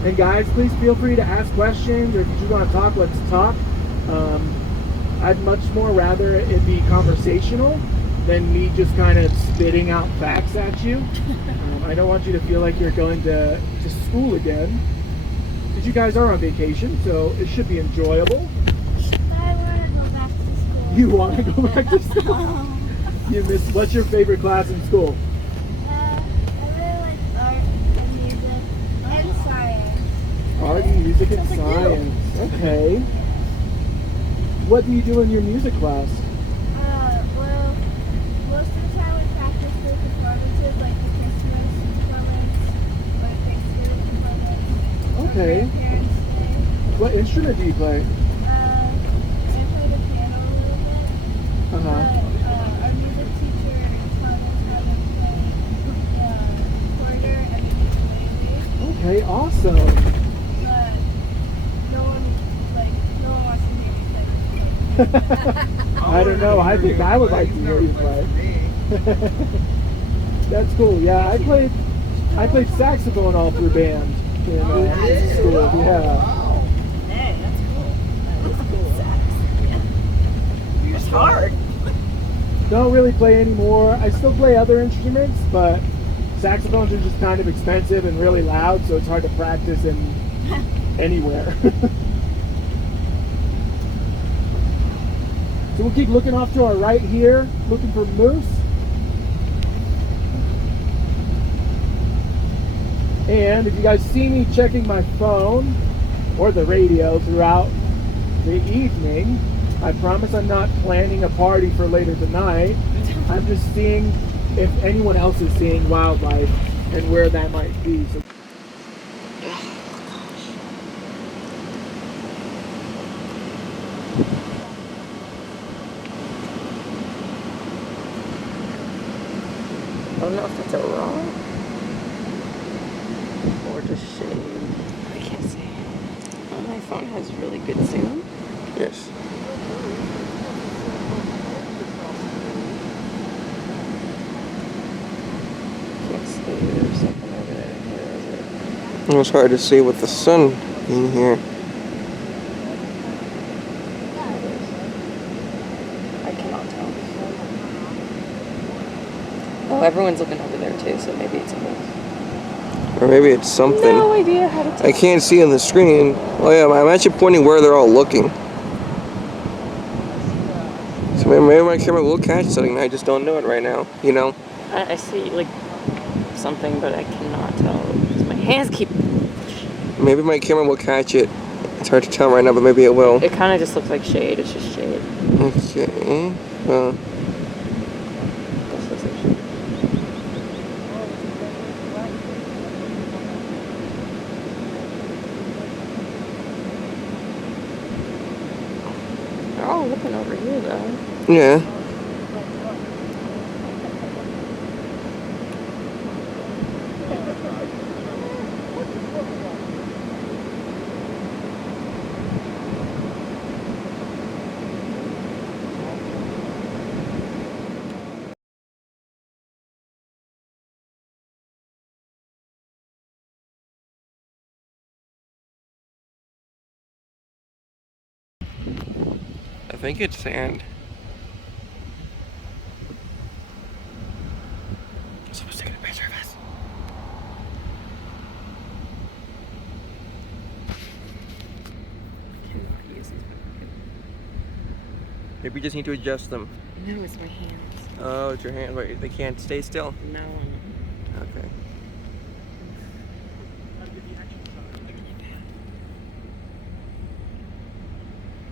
And guys, please feel free to ask questions, or if you just want to talk, let's talk. I'd much more rather it be conversational than me just kind of spitting out facts at you. I don't want you to feel like you're going to school again, because you guys are on vacation, so it should be enjoyable. I want to go back to school. You want to go back to school? You miss. What's your favorite class in school? I really like art and music and science. Art and music and science. Okay. What do you do in your music class? Well, most of the time we practice for performances like the Christmas performance or Thanksgiving performance. Okay. Or Parents' Day. What instrument do you play? our music teacher taught us how to play the quarter and the ukulele. Okay, awesome. But no one wants to hear me play. I don't know. I think I would like to hear you play. That's cool. Yeah, I played saxophone all through band in school. Yeah. Hey, that's cool. That is cool. Yeah. It's hard. Don't really play anymore. I still play other instruments, but saxophones are just kind of expensive and really loud, so it's hard to practice in anywhere. So we'll keep looking off to our right here, looking for moose. And if you guys see me checking my phone or the radio throughout the evening, I promise I'm not planning a party for later tonight. I'm just seeing if anyone else is seeing wildlife and where that might be. So I don't know if that's a rock or just shade. I can't see. Oh, my phone has really good zoom. Yes. Can't see. There's something over there. Where is it? It was hard to see with the sun in here. I cannot tell. Oh, everyone's looking over there too, so maybe it's a moose. Or maybe it's something. No idea how to tell. I can't see on the screen. Oh yeah, I'm actually pointing where they're all looking. So maybe my camera will catch something, I just don't know it right now, you know? I see like something, but I cannot tell. 'Cause my hands keep... Maybe my camera will catch it. It's hard to tell right now, but maybe it will. It kind of just looks like shade. It's just shade. Okay. Well. This looks like shade. They're all looking over here, though. Yeah. I think it's sand. Someone's taking a picture of us. Cannot use these. Maybe we just need to adjust them. No, it's my hands. Oh, it's your hand. Wait, they can't stay still? No. Okay.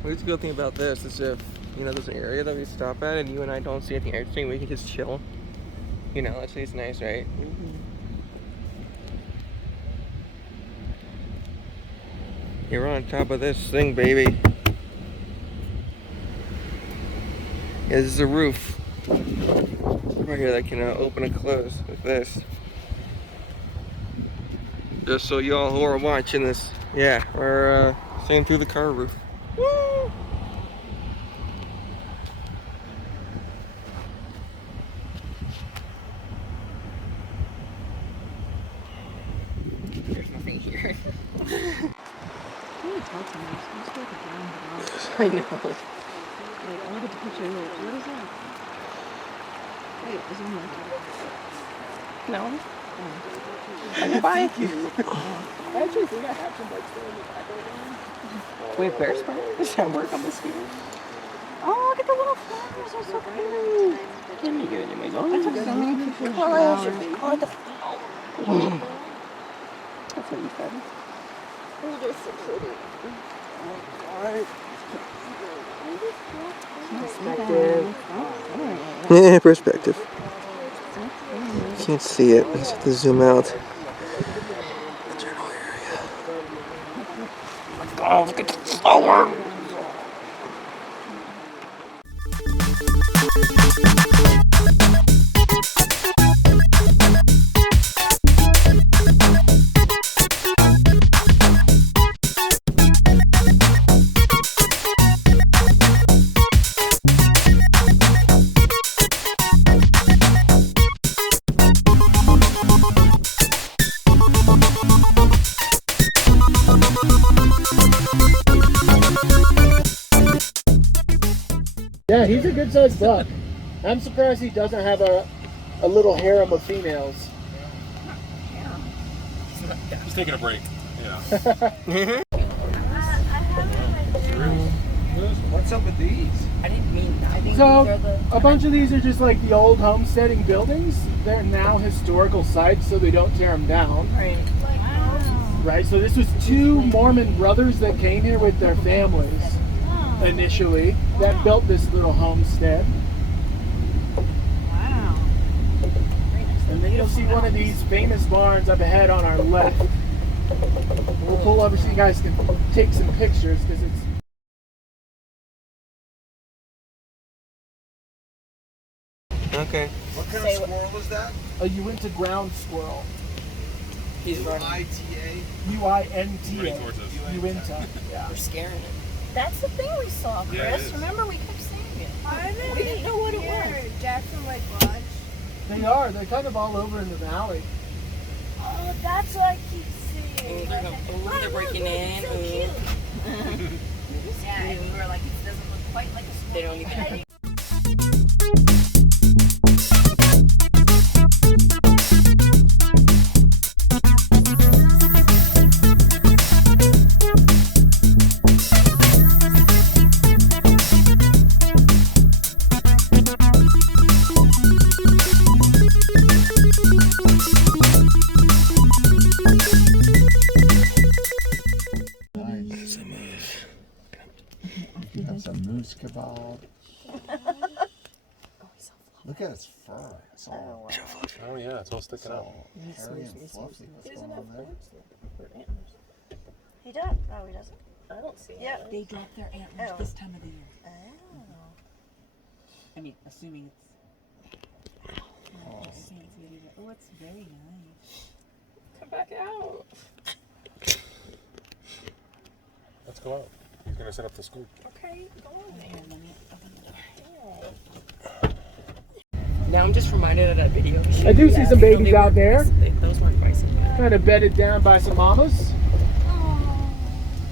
What's the good thing about this is if, you know, there's an area that we stop at and you and I don't see anything interesting, we can just chill. You know, that's it's nice, right? Mm-hmm. You're on top of this thing, baby. Yeah, this is a roof right here that can open and close with this. Just so y'all who are watching this, yeah, we're seeing through the car roof. Woo! There's nothing here. I I know. Like, I look at the picture and like, what is that? Wait, is it like... No. Oh. Bye. I actually think I have some bikes there in the back right now. We have bear spray. Does that work on the scooter? Oh, look at the little flowers. They're so pretty. Can you get it, my I took so many pictures of flowers. Oh, the flowers. That's what you said. Oh, they're so pretty. Alright. Perspective. Yeah, perspective. Can't see it. I just have to zoom out. The general area. Oh, look at the flower! Yeah, he's a good sized buck. I'm surprised he doesn't have a little harem of females. He's taking a break. Yeah. What's up with these? I didn't mean that. I think So, a bunch of these are just like the old homesteading buildings. They're now historical sites, so they don't tear them down. Right. Right, so this was two Mormon brothers that came here with their families initially that built this little homestead. Wow. And then you'll see one of these famous barns up ahead on our left. We'll pull over so you guys can take some pictures because it's. Okay. What kind of squirrel was that? You went to ground squirrel. He's running. UITA? UINTA. Running towards us. Uinta. Yeah. We're scaring him. That's the thing we saw, Chris. Yeah, it is. Remember, we kept saying it. We didn't know what it was. Jackson Lake Lodge. They are. They're kind of all over in the valley. Oh, that's what I keep seeing. They're breaking in. So cute. Yeah, and we were like, it doesn't look quite like a squirrel. They don't even. That's a moose kebab. Look at his fur. It's all Oh yeah, it's all sticking out. hairy and fluffy. What's going on there? He does. No, he doesn't. I don't see Yeah. it. They drop their antlers Oh. this time of the year. Oh. I mean, assuming it's. Oh, it's very nice. Come back out. Let's go out. He's gonna set up the scoop. Okay, go on there. Here, let me open the door. Now I'm just reminded of that video. I do see some babies out there. Those weren't bison. Kind of bedded down by some mamas.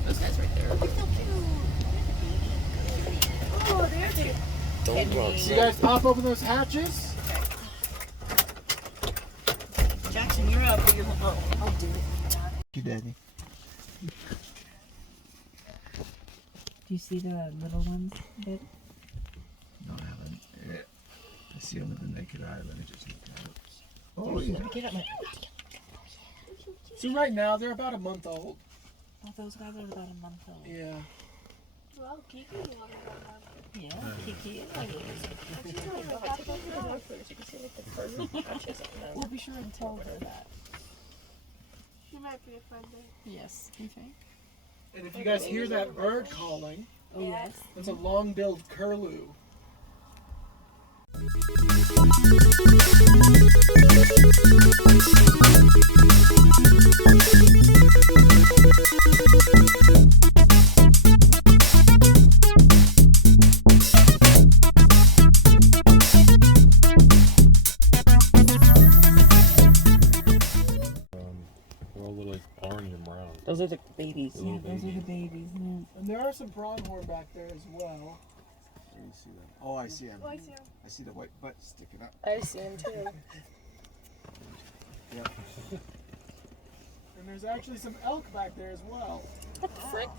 Those guys right there. Oh, there's it. Don't go. You guys pop open those hatches. Jackson, you're up. I'll do it. You daddy. Do you see the little ones? That No, I haven't. I see them with the naked eye. Let me just look at it. Oh, yeah. get up, my. So right now they're about a month old. Oh, those guys are about a month old. Yeah. Well, Kiki wanted that. Yeah, Kiki. We'll be sure and tell her that. She might be offended. Yes, you think? And if you guys hear that bird calling, Oh, yes. it's a long-billed curlew. They're all little like orange and brown. Those are the babies. Yeah, those are the babies. Yeah. And there are some pronghorn back there as well. Where do you see them? Oh, I see them. Oh, I see him. I see the white butt sticking up. I see him too. Yep. And there's actually some elk back there as well. What the frick?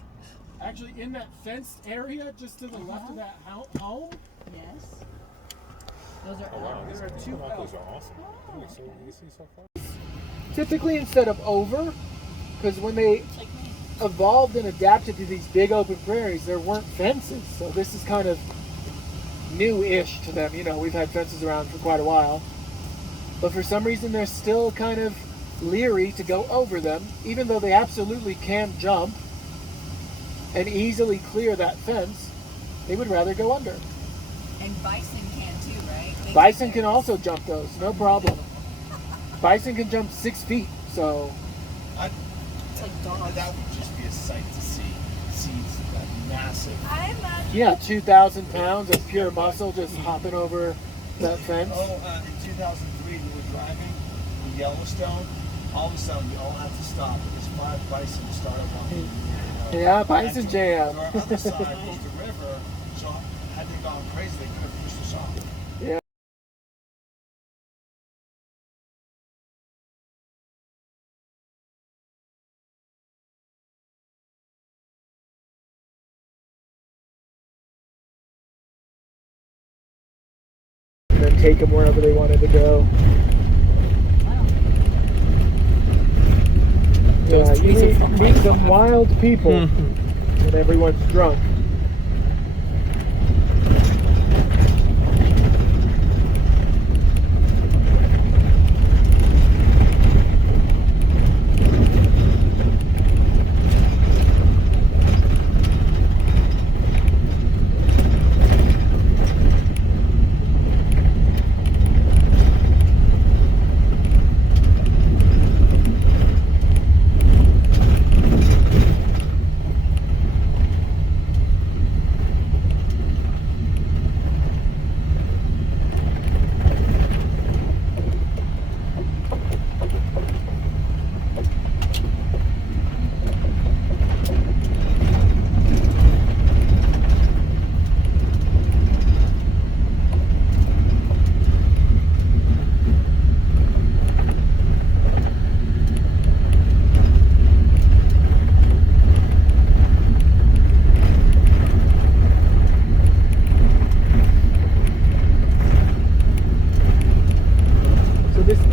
Actually, in that fenced area just to the left of that home, Yes. Those are Oh wow, these There are two binoculars elk. are awesome. Look, so you see so far. typically instead of over, because when they evolved and adapted to these big open prairies, there weren't fences. So this is kind of new-ish to them. You know, we've had fences around for quite a while. But for some reason, they're still kind of leery to go over them, even though they absolutely can jump and easily clear that fence. They would rather go under. And bison can Bison can also jump those, no problem. Bison can jump 6 feet, so. It's like dogs. That would just be a sight to see. See that massive. Yeah, 2,000 pounds of pure muscle just hopping over that fence. In 2003, we were driving in Yellowstone. All of a sudden, we all had to stop because 5 bison started walking. Yeah, bison jam. On our other side was the river, so had they gone crazy, they could have pushed us off. Yeah. And then take them wherever they wanted to go. Yeah, you meet some wild people when everyone's drunk.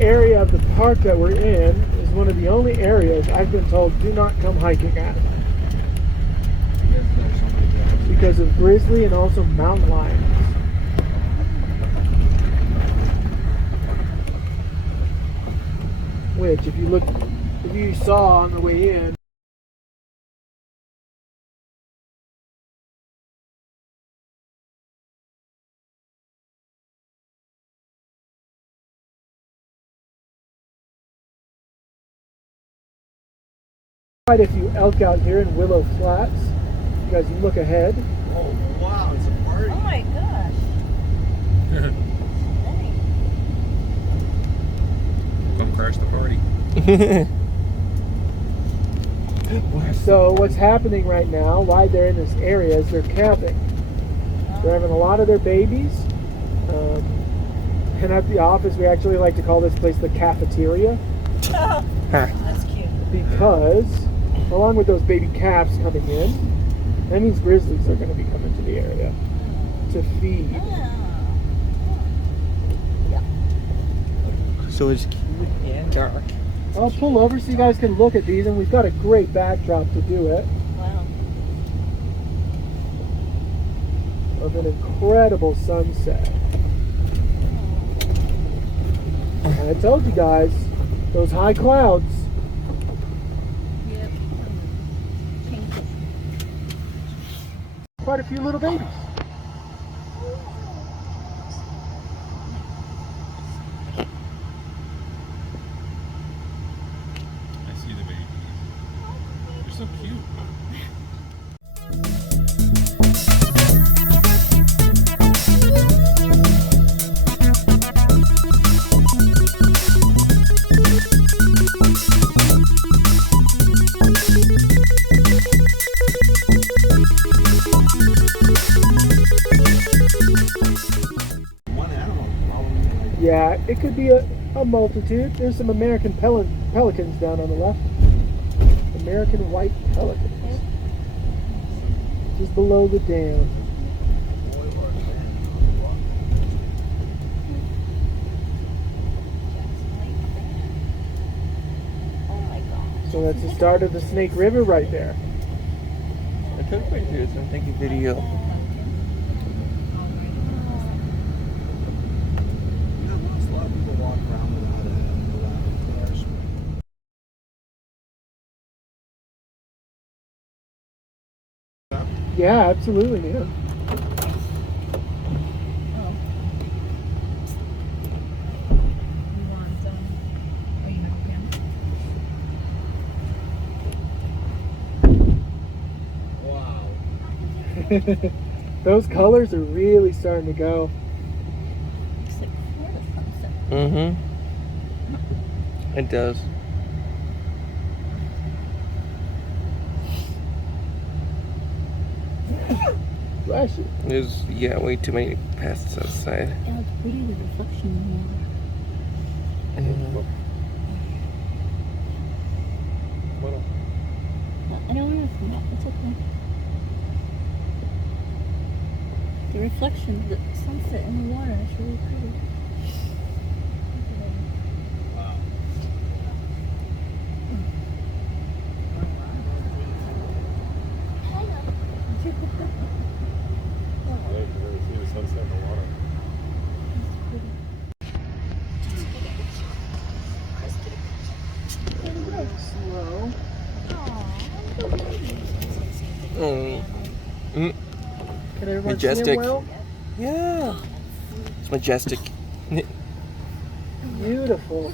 Area of the park that we're in is one of the only areas I've been told do not come hiking at because of grizzly and also mountain lions. Which, if you saw on the way in, quite a few elk out here in Willow Flats. You guys, you look ahead. Oh wow, it's a party. Oh my gosh. Come crash the party. So what's happening right now, why they're in this area, is they're camping. They're having a lot of their babies. And at the office, we actually like to call this place the cafeteria. That's cute. Because, along with those baby calves coming in, that means grizzlies are going to be coming to the area to feed. So it's cute and dark. I'll pull over so you guys can look at these, and we've got a great backdrop to do it. Wow. Of an incredible sunset. And I told you guys, those high clouds. Yep. Quite a few little babies. I see the babies. They're so cute. Yeah, it could be a multitude. There's some American pelicans down on the left. American white pelicans. Just below the dam. Oh my gosh. So that's the start of the Snake River right there. I took pictures and take a video. Yeah, absolutely, man. Those colors are really starting to go. Looks like Florida sunset. Mm-hmm. It does. Bless you. There's, yeah, way too many pests outside. Yeah, it's pretty, the reflection in Yeah. water. I don't want to come out. It's okay. The reflection of the sunset in the water is really pretty. Slow. Mm. Mm. Can everyone Majestic. see him well? Yeah. It's majestic. Beautiful.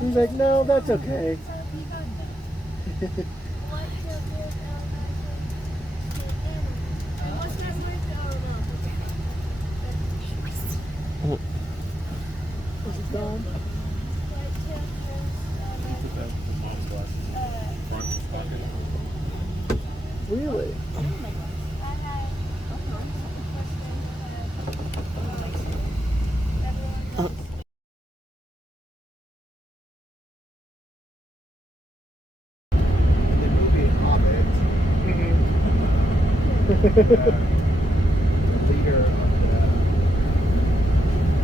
He's like, no, that's okay. Is it gone? Really? The movie Hobbit, the leader of the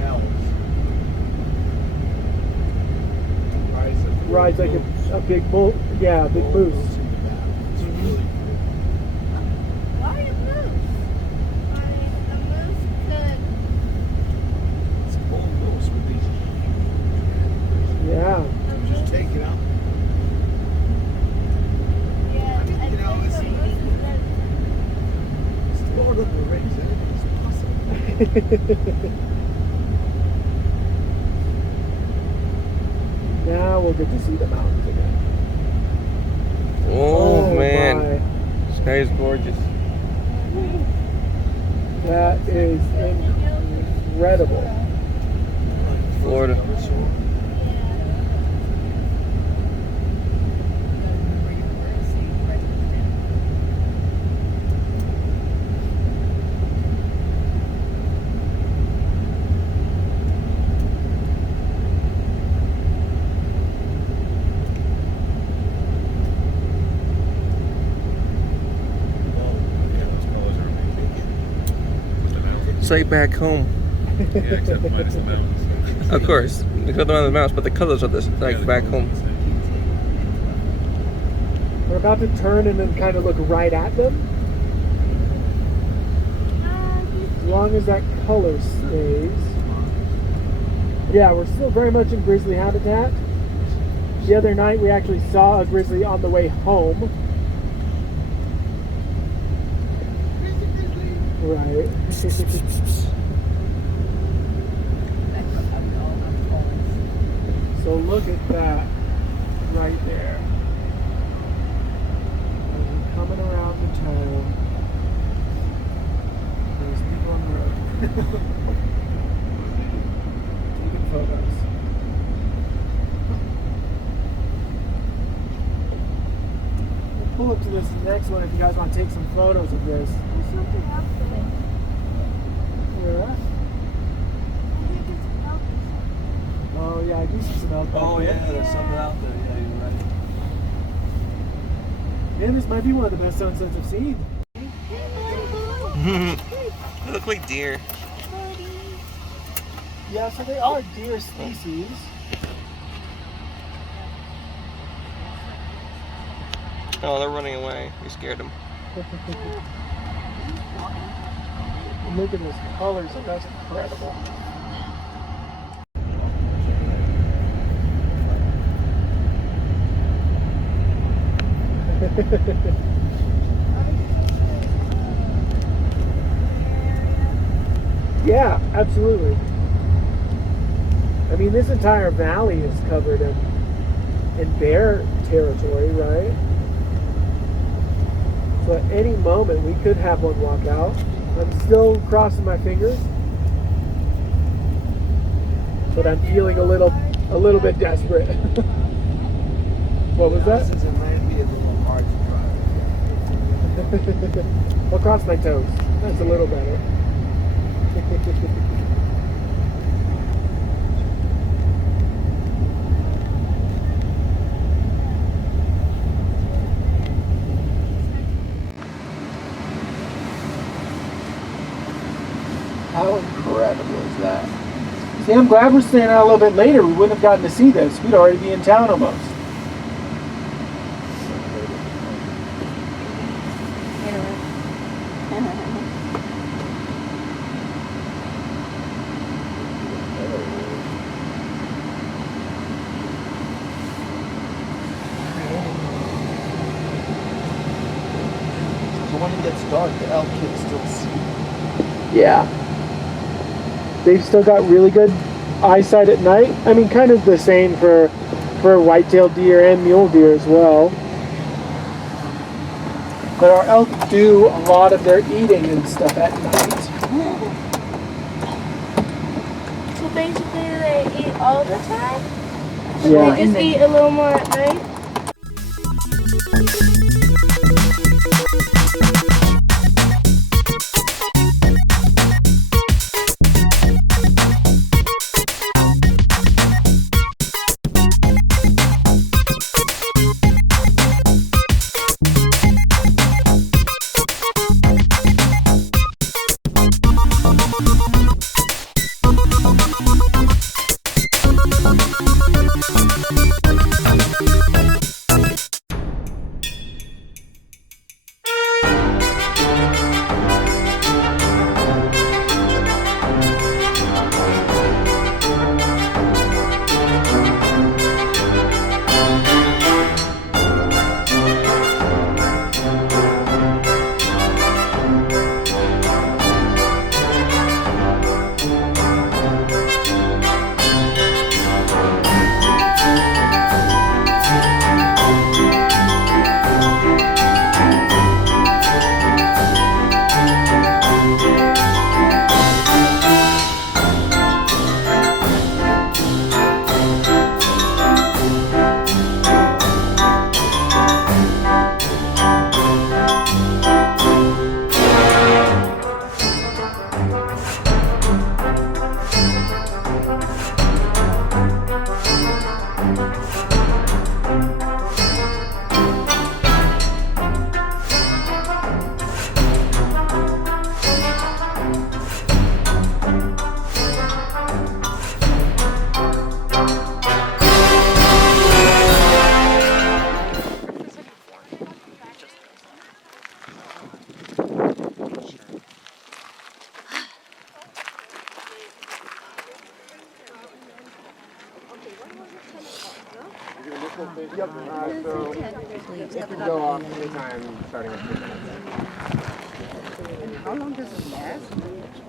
elves Rides like a big bull. Yeah, a big moose. Why a moose? I mean, a moose could. It's a bull moose with these. Yeah. Just take it out. Yeah, I mean, I you know, think it's- a moose is better. It's Lord of the Rings. Anything's possible. Now we'll get to see the mountains again. Oh, man. My. Sky is gorgeous. That is incredible. Florida. It's like back home. Yeah, except minus the mountains. Of course, the color on the mouse, but the colors of this like back home. We're about to turn and then kind of look right at them. As long as that color stays. Yeah, we're still very much in grizzly habitat. The other night we actually saw a grizzly on the way home. Right. So look at that right there. As we're coming around the town, there's people on the road. Taking photos. We'll pull up to this next one if you guys want to take some photos of this. There's something else there. Yeah. I think it's elk. Oh yeah, I do see some elk back Oh there. yeah, there's something out there. Yeah, you're right. Man, this might be one of the best sunsets I've seen. They look like deer. Yeah, so they are deer species. Oh, they're running away. We scared them. And look at those colors, that's incredible. Yeah, absolutely. I mean, this entire valley is covered in in bear territory, right? So at any moment we could have one walk out. I'm still crossing my fingers, but I'm feeling a little bit desperate. What was that? It might be a little hard to drive. I'll cross my toes. That's a little better. How incredible is that? See, I'm glad we're staying out a little bit later. We wouldn't have gotten to see this. We'd already be in town almost. So when it gets dark, the elk can still see. Yeah. They've still got really good eyesight at night. I mean, kind of the same for white-tailed deer and mule deer as well. But our elk do a lot of their eating and stuff at night. So basically they eat all the time? Yeah. They just eat a little more at night? Yep. So it can go off anytime starting at 2 minutes. How long does it last?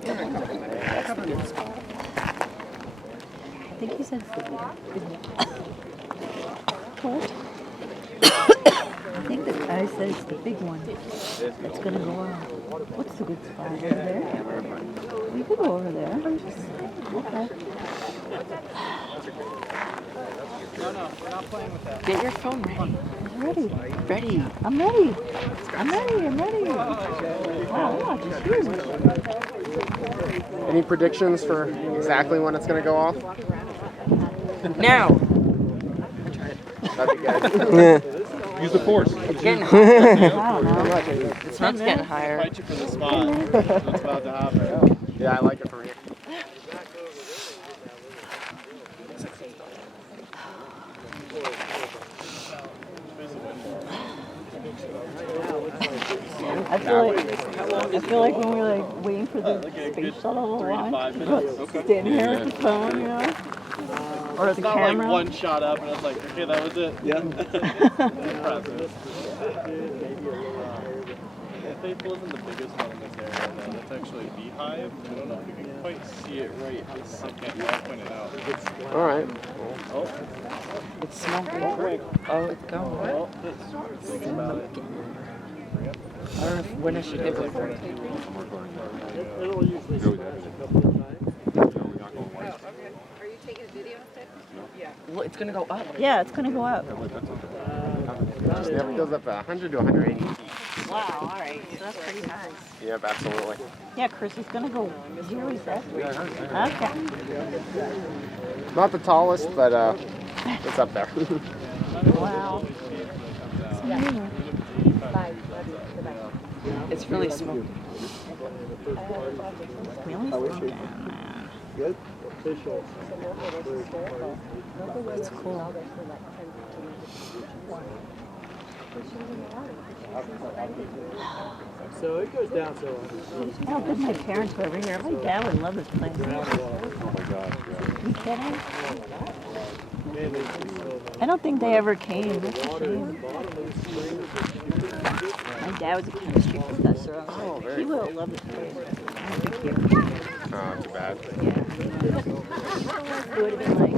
A couple minutes. I think he said 4. What? I think the guy said it's the big one. It's gonna go on. What's the good spot over there? We could go over there. Okay. No, we're not playing with that. Get your phone ready. I'm ready. Ready. I'm ready. I'm ready. I'm ready. Wow, just huge. Any predictions for exactly when it's going to go off? Now. That'd be good. Use the force. It's getting higher. I don't know. The smoke's getting higher. Fight you for the spot. What's about to happen? Yeah, I like it from here. I feel like when we're like waiting for the space shuttle to launch, standing here with the phone, you know, or It's the not camera. like one shot up and it's like, okay, that was it. Yeah. Impressive. Faithful isn't the biggest one in this area, though. That's actually a beehive. I don't know if you can quite see it right this second. I'll point it out. All right. Oh. It's smoking. Oh, it's going. Well, think about it. I don't know when I should hit record. It'll usually smash a couple of times. Are you taking a video of it? Yeah. Well, it's gonna go up. Yeah, it's gonna go up. It goes up 100 to 180 feet. Wow, all right. So that's pretty nice. Yep, absolutely. Yeah, Chris, it's gonna go really fast. Okay. Not the tallest, but it's up there. Wow. It's really smoky. Really smoking. Good. That's cool. So it goes down so. I don't think my parents were over here. My dad would love this place. Oh my gosh, You kidding? I don't think they ever came. That's a shame. My dad was a chemistry professor. He would have loved this place. Oh, too bad. Yeah. It would have been like,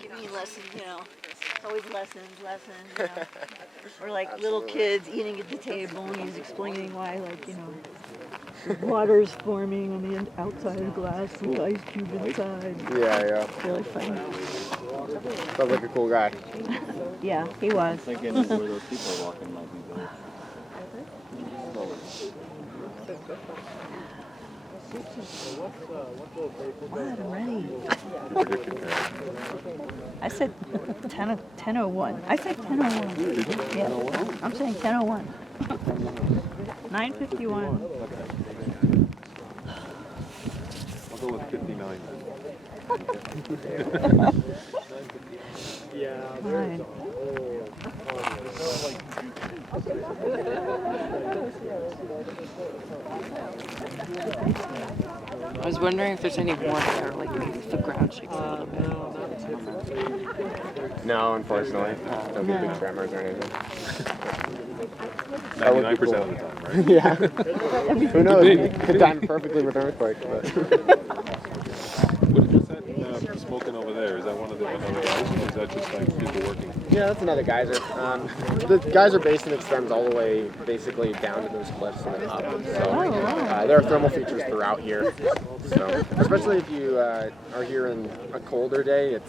give me lessons, you know. Always lessons, you know. Or like little kids eating at the table and he's explaining why, like, you know, water's forming on the outside of the glass with ice cube inside. Yeah. Really funny. Sounds like a cool guy. Yeah, he was. Thinking where those people are walking might be good. What? I'm ready. I said 10:01. I said 10:01. Yeah. I'm saying 10:01. 9:51. I'll go with 59 Yeah. Fine. I was wondering if there's any warmth there, like if the ground shakes a little bit. No, unfortunately. No big tremors or anything. 99% of the time, right? Yeah. Who knows? Could time perfectly with earthquake. But. What's that smoking over there? Is that one of the other guys, or is that just like people working? Yeah, that's another geyser. The geyser basin extends all the way basically down to those cliffs and then up. So there are thermal features throughout here. So especially if you are here in a colder day, you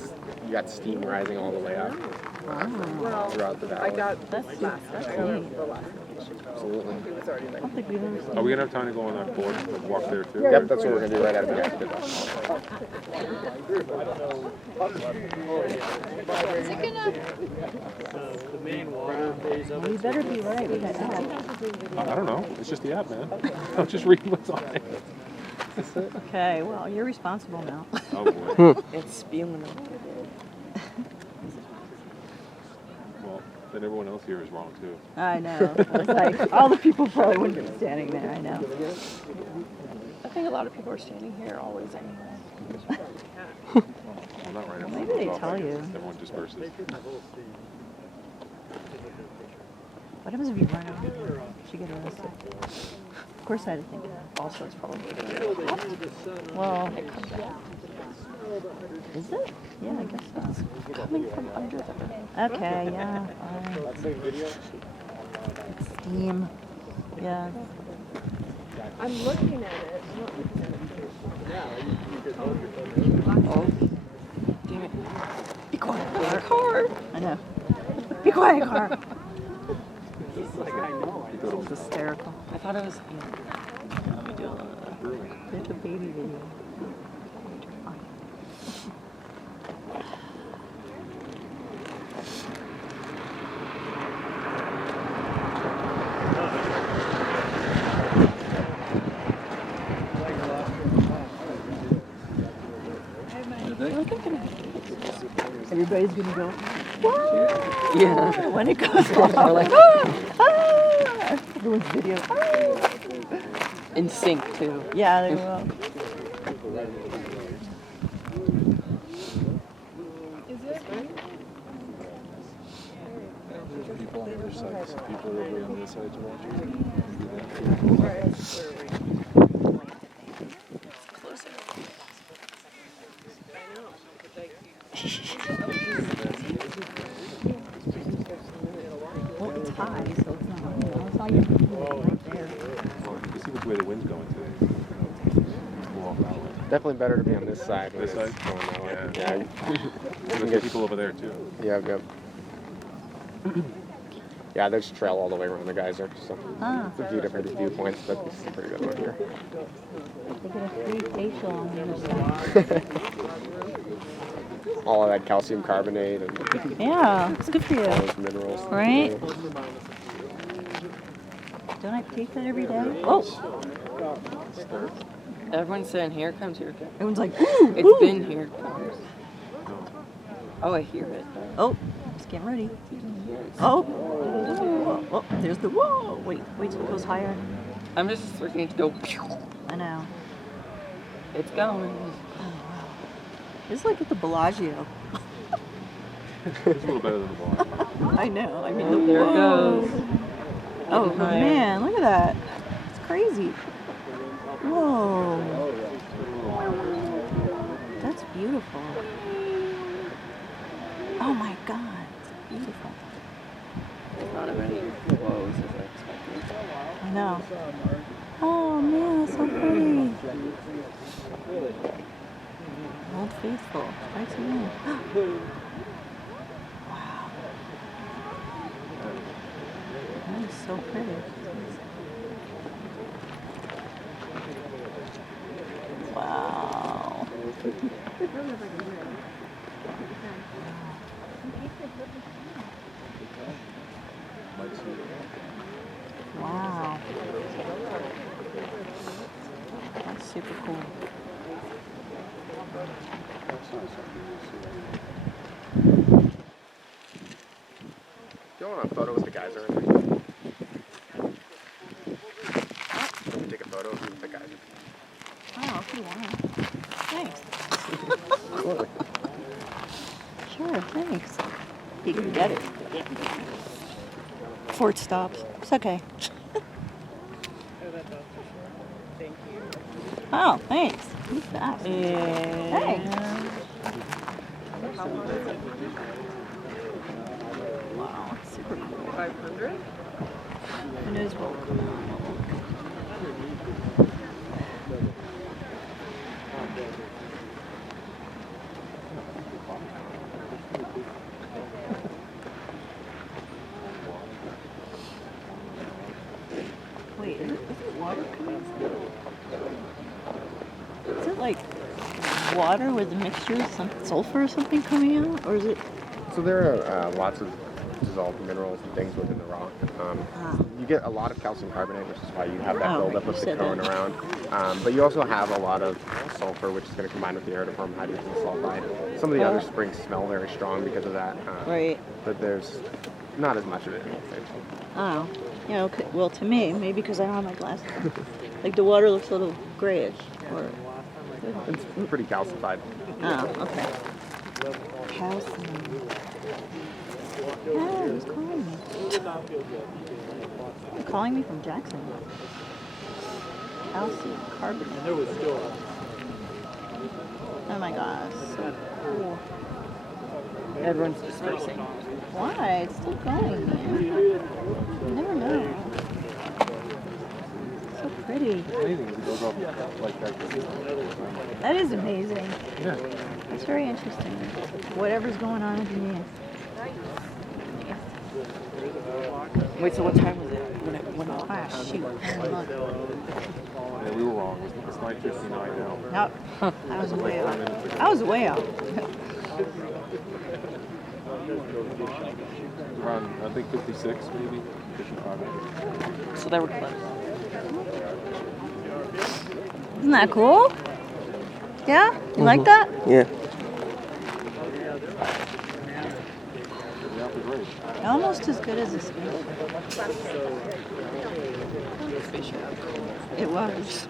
got steam rising all the way up throughout the valley. That's neat. Absolutely. Are we gonna have time to go on that board and walk there too? Yep, that's what we're gonna do right after the active. Is it gonna? The main water phase of Well, you better be right. We got that. I don't know. It's just the app, man. I'm just reading what's on it. Okay, well, you're responsible now. Oh boy. It's spewing. Well, then everyone else here is wrong too. I know. It's like all the people probably wouldn't be standing there. I know. I think a lot of people are standing here always anyway. Well, not right now. Maybe they tell you. Everyone disperses. What happens if you run over here? You get arrested. Of course, I had to think of that. Also, it's probably Well, is it? Yeah, I guess so. coming from under the earth. Okay, yeah. It's steam. Yeah. I'm looking at it. Oh, damn it. Be quiet, car. I know. Be quiet, car. It's hysterical. I thought it was. Let me do a little bit of baby video. Everybody's gonna go, whoa! Yeah. When it goes off, We're like, everyone's video. in sync too. Yeah, they will. people on the other side, some people over on this side to watch. Well, it's high, so it's not, it's all you can do right there. Well, you can see which way the wind's going today. Walk that way. Definitely better to be on this side. This side? Going that way. Yeah. You can There's people over there too. Yep. Yeah, there's a trail all the way around the geyser, so it's a few different viewpoints, but this is a pretty good one here. They get a free facial on the other side. All of that calcium carbonate and Yeah, it's good for you. all those minerals. Right? Don't I take that every day? Oh! Everyone's saying here comes, here comes. Everyone's like, ooh! It's ooh. been here comes. Oh, I hear it. Oh, just getting ready. Oh! Oh, there's the whoa! Wait till it goes higher. I'm just looking it to go. I know. It's going. It's like at the Bellagio. It's a little better than the ball. I know. I mean, Oh, there it goes. Oh Getting higher. man, look at that. It's crazy. Whoa. That's beautiful. Oh my god, it's beautiful. It's not as many woes as I expected. I know. Oh man, it's so pretty. Old Faithful. Right to me. Wow. That is so pretty. Wow. Wow. That's super cool. Do you want a photo with the geyser in there? Can you take a photo with the geyser? Oh, if you want. Thanks. Sure, thanks. You can get it. Before it stops. It's okay. Oh, thanks. Who's that? Thanks. Wow, it's super cool. 500? Who knows what will come out? Wait, is it water coming through? Is it like water with a mixture of some sulfur or something coming out? Or is it... So there are lots of dissolved minerals and things within the rock. You get a lot of calcium carbonate, which is why you have that buildup of the cone around. But you also have a lot of sulfur, which is going to combine with the air to form hydrogen sulfide. Some of the other springs smell very strong because of that. Right. But there's not as much of it. Oh, yeah, okay. Well, to me, maybe because I don't have my glasses on. Like the water looks a little grayish. Or... It's pretty calcified. Oh, okay. Calcium. Yeah, who's calling me? You're calling me from Jackson. Calcium carbonate. Oh my gosh, so cool. Everyone's dispersing. Why? It's still going, man. You never know. So pretty. Amazing. It goes up like that. That is amazing. Yeah. That's very interesting. Whatever's going on underneath. Wait, so what time was it when it went off? Ah, shoot. Yeah, we were wrong. It's 9:59 now. Nope. I was way out. I was way out. Around, I think 56 maybe. 55 maybe. So they were close. Isn't that cool? Yeah? You like that? Yeah. Almost as good as a spaceship. It was.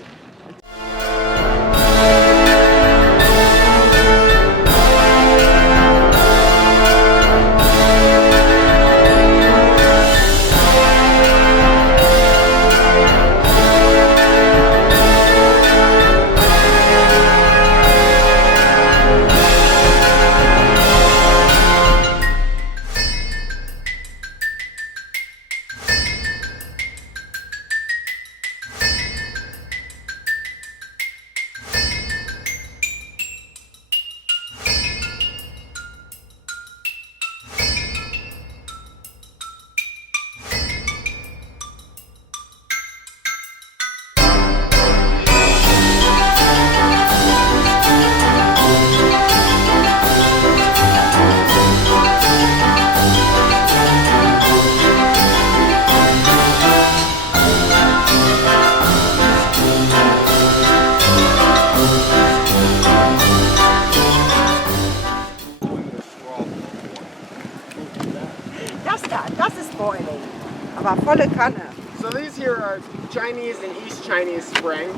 aber volle Kanne. So these here are Chinese and East Chinese spring.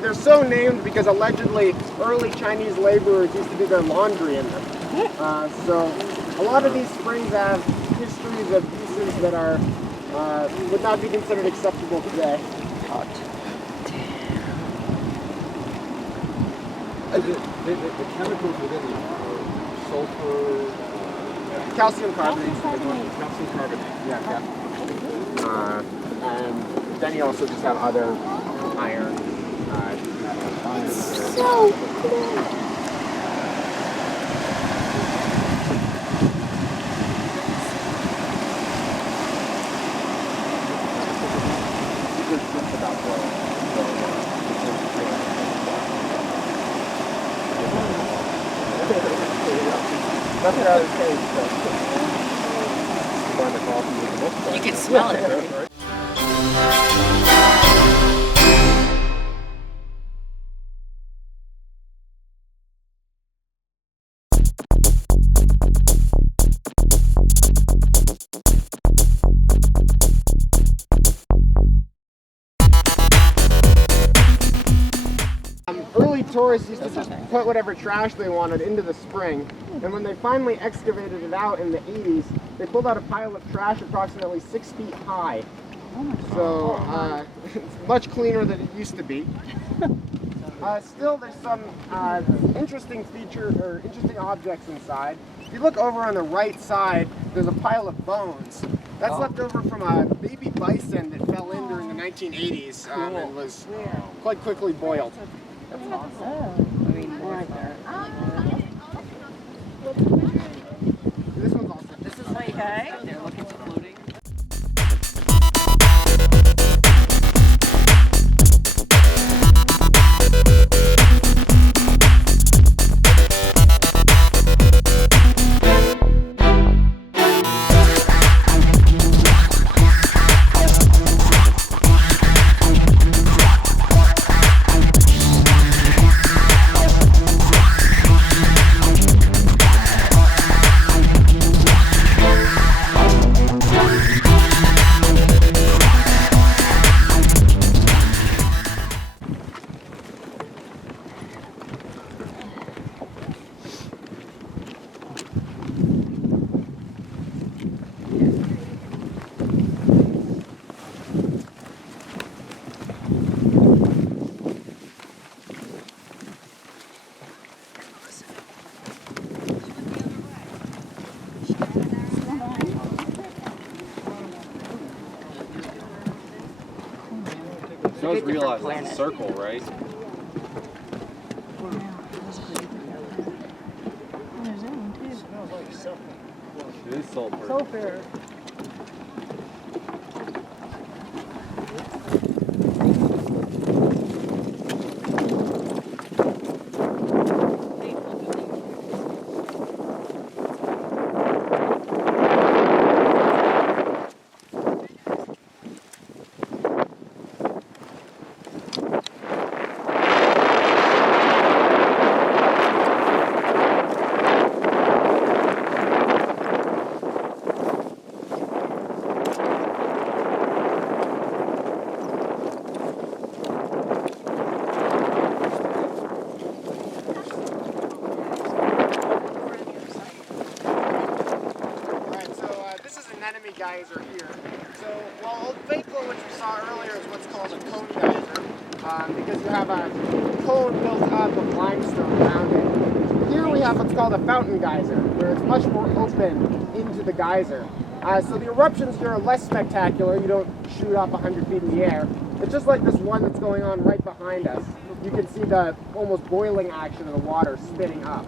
They're so named because allegedly early Chinese laborers used to do their laundry in them. So a lot of these springs have histories of uses that are would not be considered acceptable today. The chemicals within them are sulfur, calcium carbonate. Calcium carbonate. Yeah. And then you also just have other iron. So cool. That's what I was saying. You can smell it. Early tourists used to just put whatever trash they wanted into the spring, and when they finally excavated it out in the 80s, they pulled out a pile of trash approximately 6 feet high. So it's much cleaner than it used to be. Still, there's some interesting objects inside. If you look over on the right side, there's a pile of bones. That's left over from a baby bison that fell in during the 1980s and was quite quickly boiled. That's awesome. This one's awesome. This is like they're looking for floating. You always realize it's a circle, right? There's that one too. Smells like sulfur. It is sulfur. Sulfur. Geyser here. So while Old Faithful, which we saw earlier, is what's called a cone geyser, because you have a cone built up of limestone around it. Here we have what's called a fountain geyser, where it's much more open into the geyser. So the eruptions here are less spectacular. You don't shoot up 100 feet in the air. It's just like this one that's going on right behind us. You can see the almost boiling action of the water spitting up.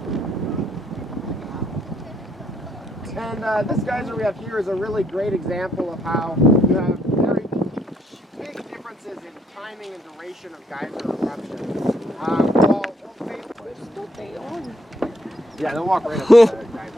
And this geyser we have here is a really great example of how you have very big differences in timing and duration of geyser eruptions. Yeah, they'll walk right up to the geyser.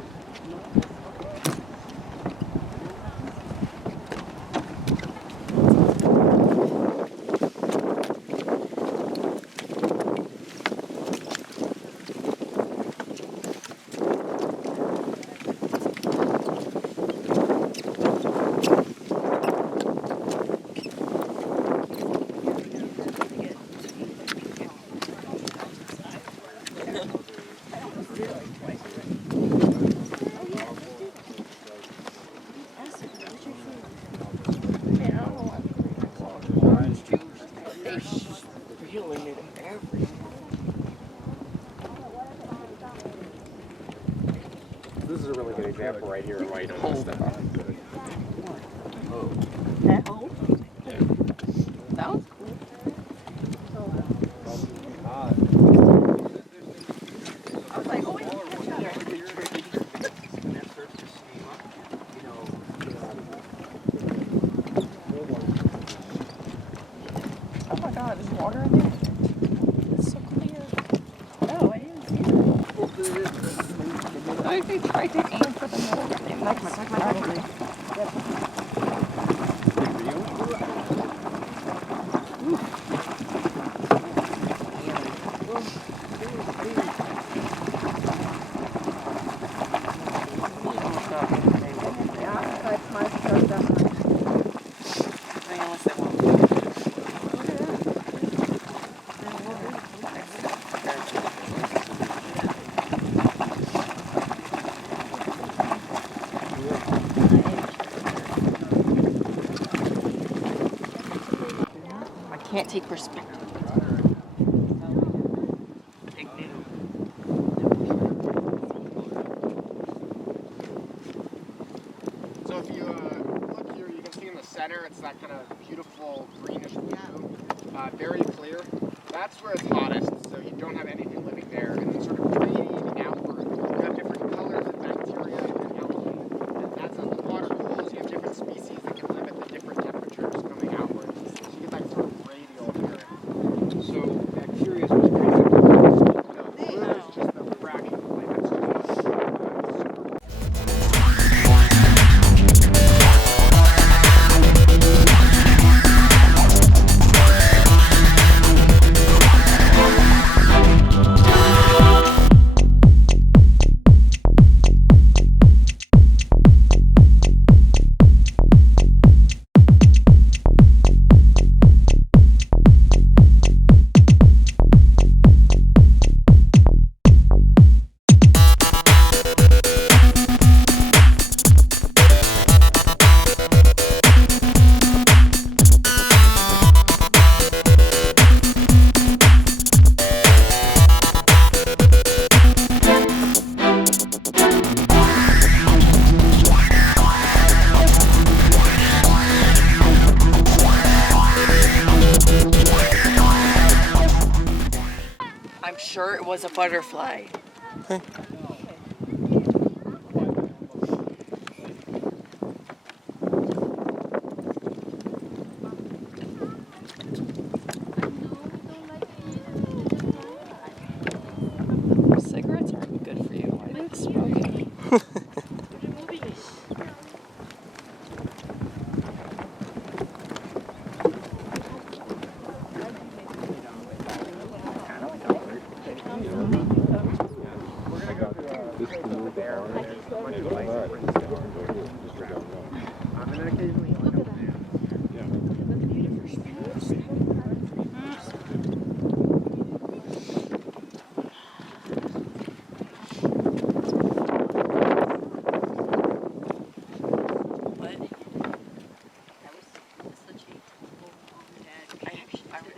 a really good example right here why you don't want to step off. That hole? That was cool. I was like, oh wait, oh my god, there's water in there? It's so clear. Oh, I didn't see that. I think they tried to aim for the middle. Can't take perspective. So if you look here, you can see in the center, it's that kind of beautiful greenish blue, very clear. That's where it's hottest, so you don't have anything living there. And then sort of radiating outward, you have different colors of bacteria and algae. And that's as the water cools, you have different species that can live at the different temperatures coming outward. So you get that sort of radial here. So bacteria is what's crazy. No, blue is just the fraction of light. It's just I'm sure it was a butterfly. Cigarettes aren't good for you. I like smoking.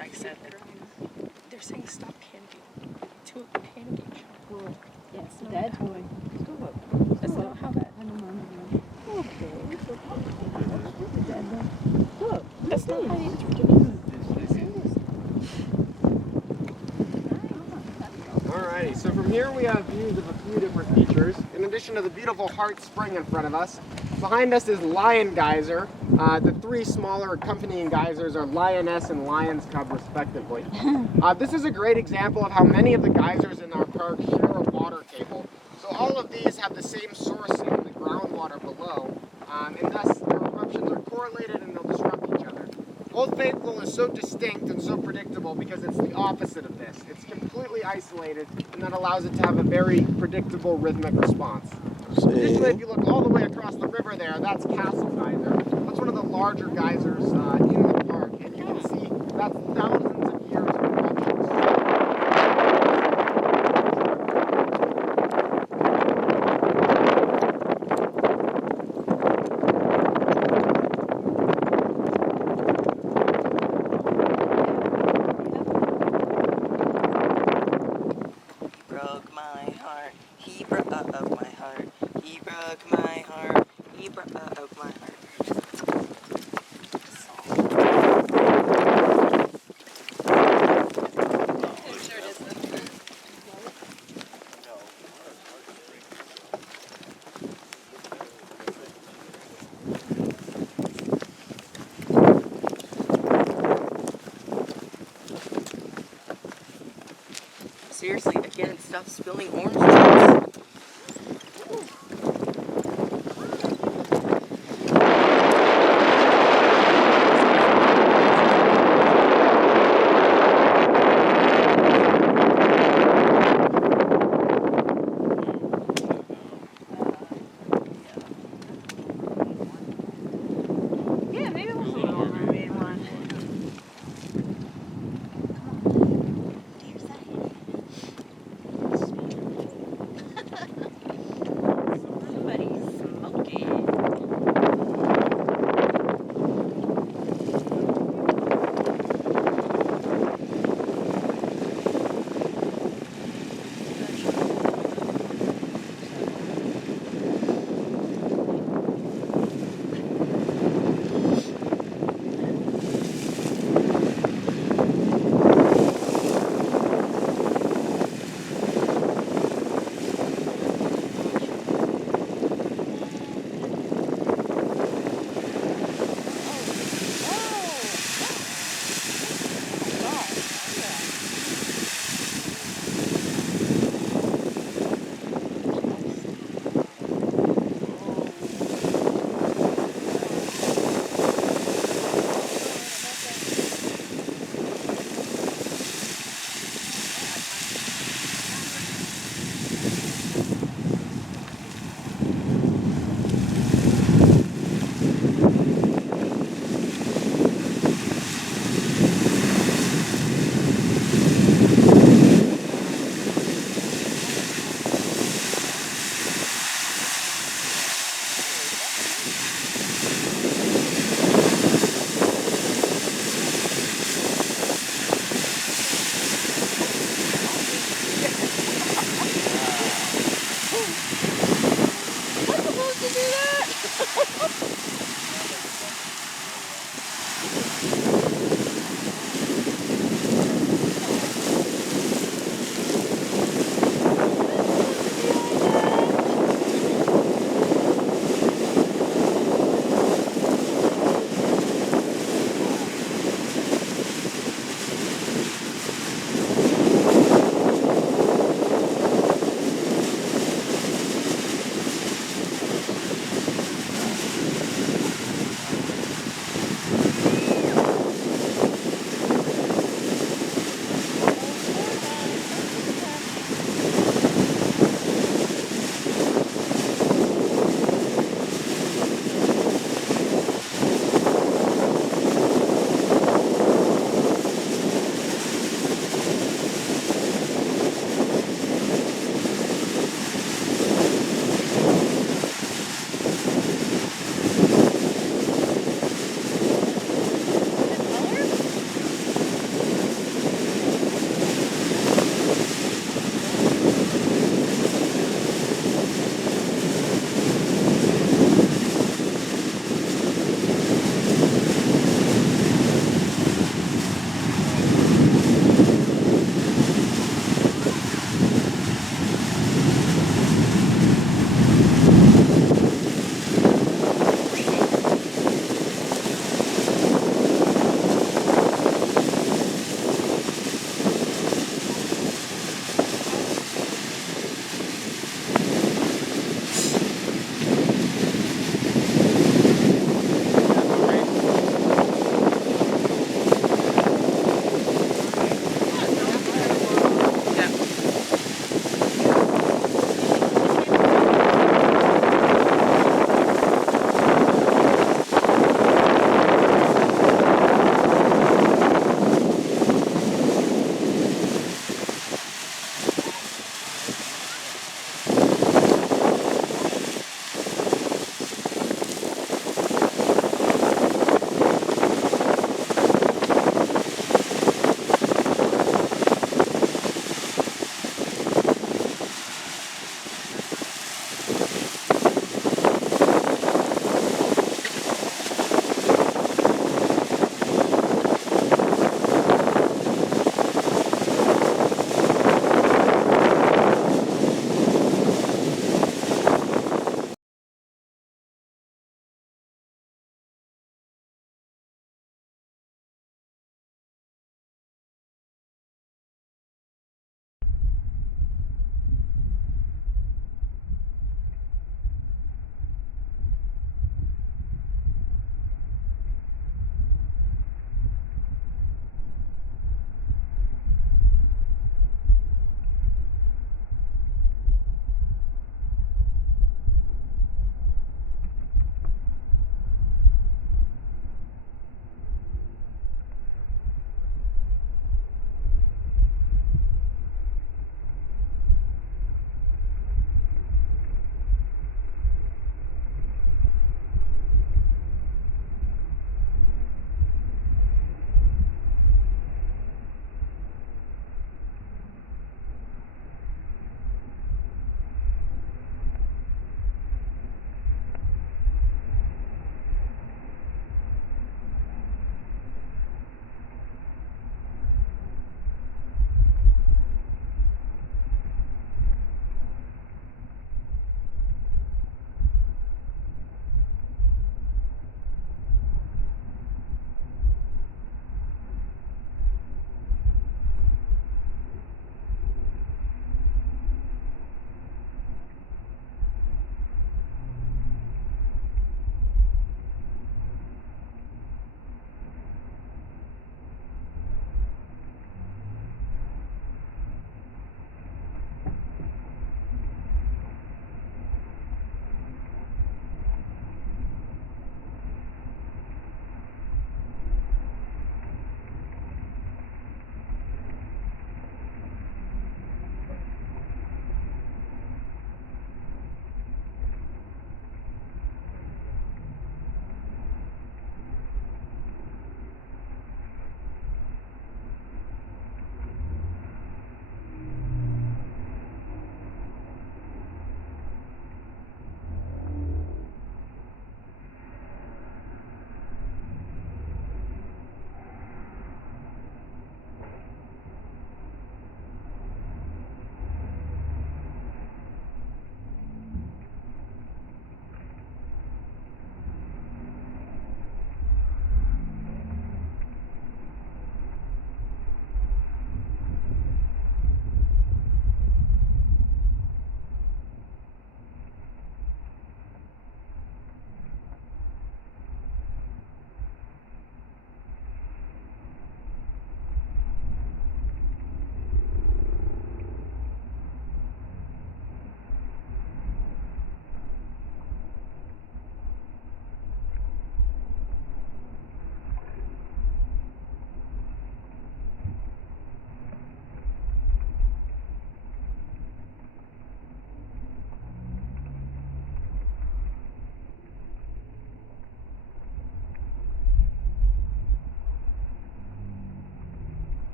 I said they're saying stop canopy to a canopy shop. Yes, Dad's boy. That's not how that. That's not how you Alrighty, so from here we have views of a few different features. In addition to the beautiful Heart Spring in front of us, behind us is Lion Geyser. The three smaller accompanying geysers are Lioness and Lion's Cub, respectively. This is a great example of how many of the geysers in our park share a water table. So all of these have the same source in the groundwater below, and thus their eruptions are correlated and they'll disrupt each other. Old Faithful is so distinct and so predictable because it's the opposite of this. It's completely isolated, and that allows it to have a very predictable rhythmic response. Additionally, if you look all the way across the river there, that's Castle Geyser. That's one of the larger geysers in the park, and you can see that's thousands of years of eruptions. broke my heart. He broke my heart. He broke my heart. He broke my heart. Seriously, again, stop spilling orange juice. Yeah, maybe it was a little mermaid one.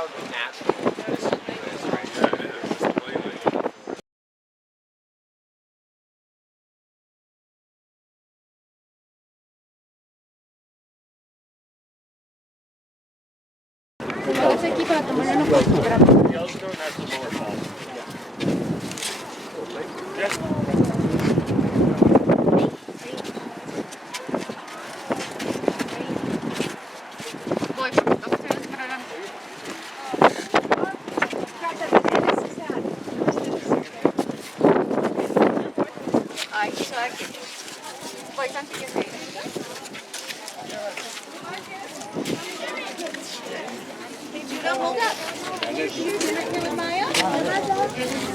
how natural this is right here. Yellowstone has the lower falls.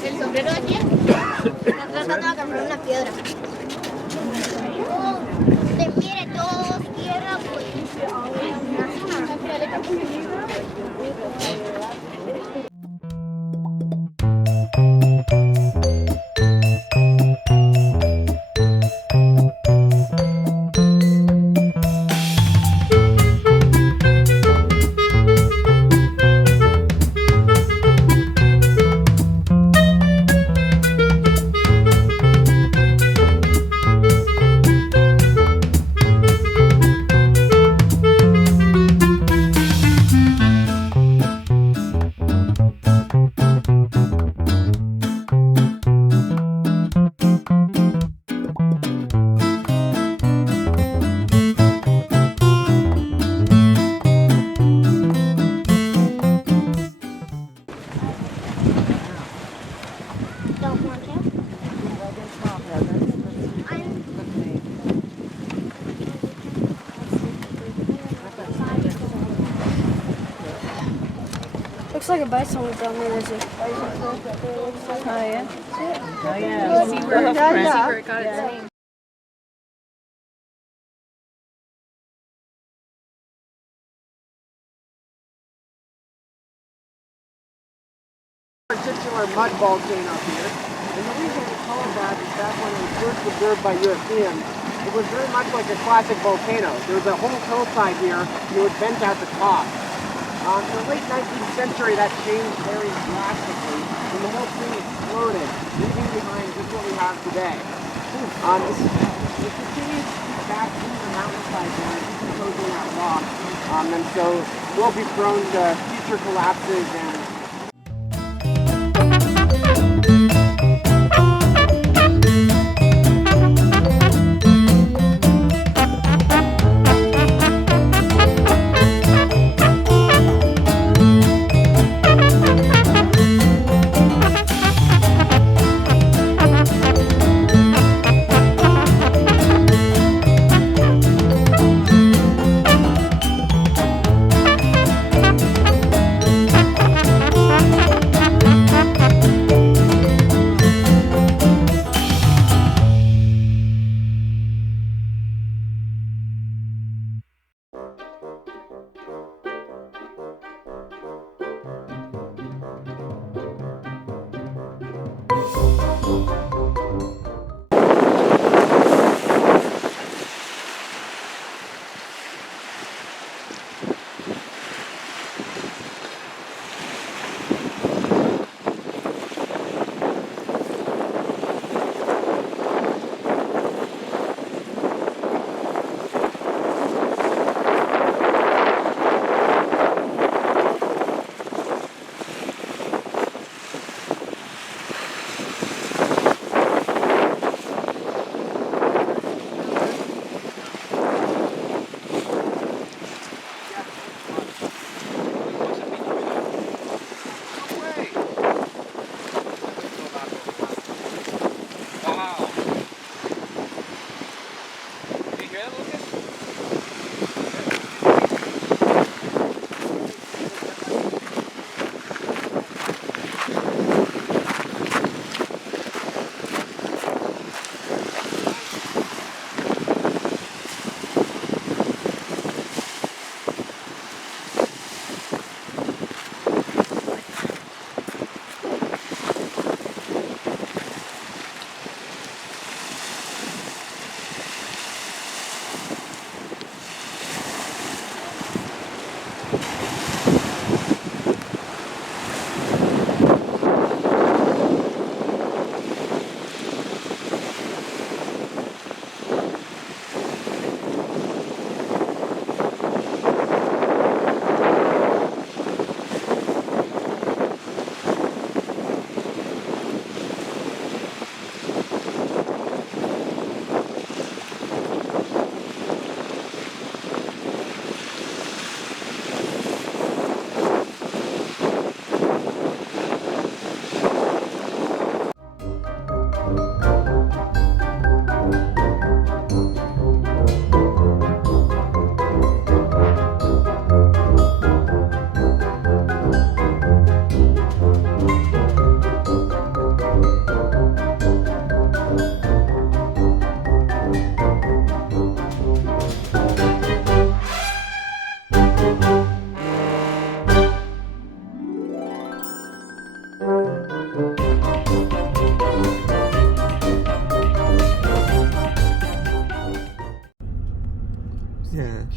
El sombrero de quién? Está tratando de agarrar una piedra. Te mire todos tierra, pues. Looks like a bison was down there. There's a bison up there. Oh yeah. Oh yeah. See where it got its name. Particular mud volcano here, and the reason we call it that is that when it was first observed by Europeans, it was very much like a classic volcano. There was a whole hillside here, and it was bent at the top. In the late 19th century, that changed very drastically, and the whole thing exploded, leaving behind just what we have today. It continues back through the mountainside there, decomposing that rock, and so will be prone to future collapses and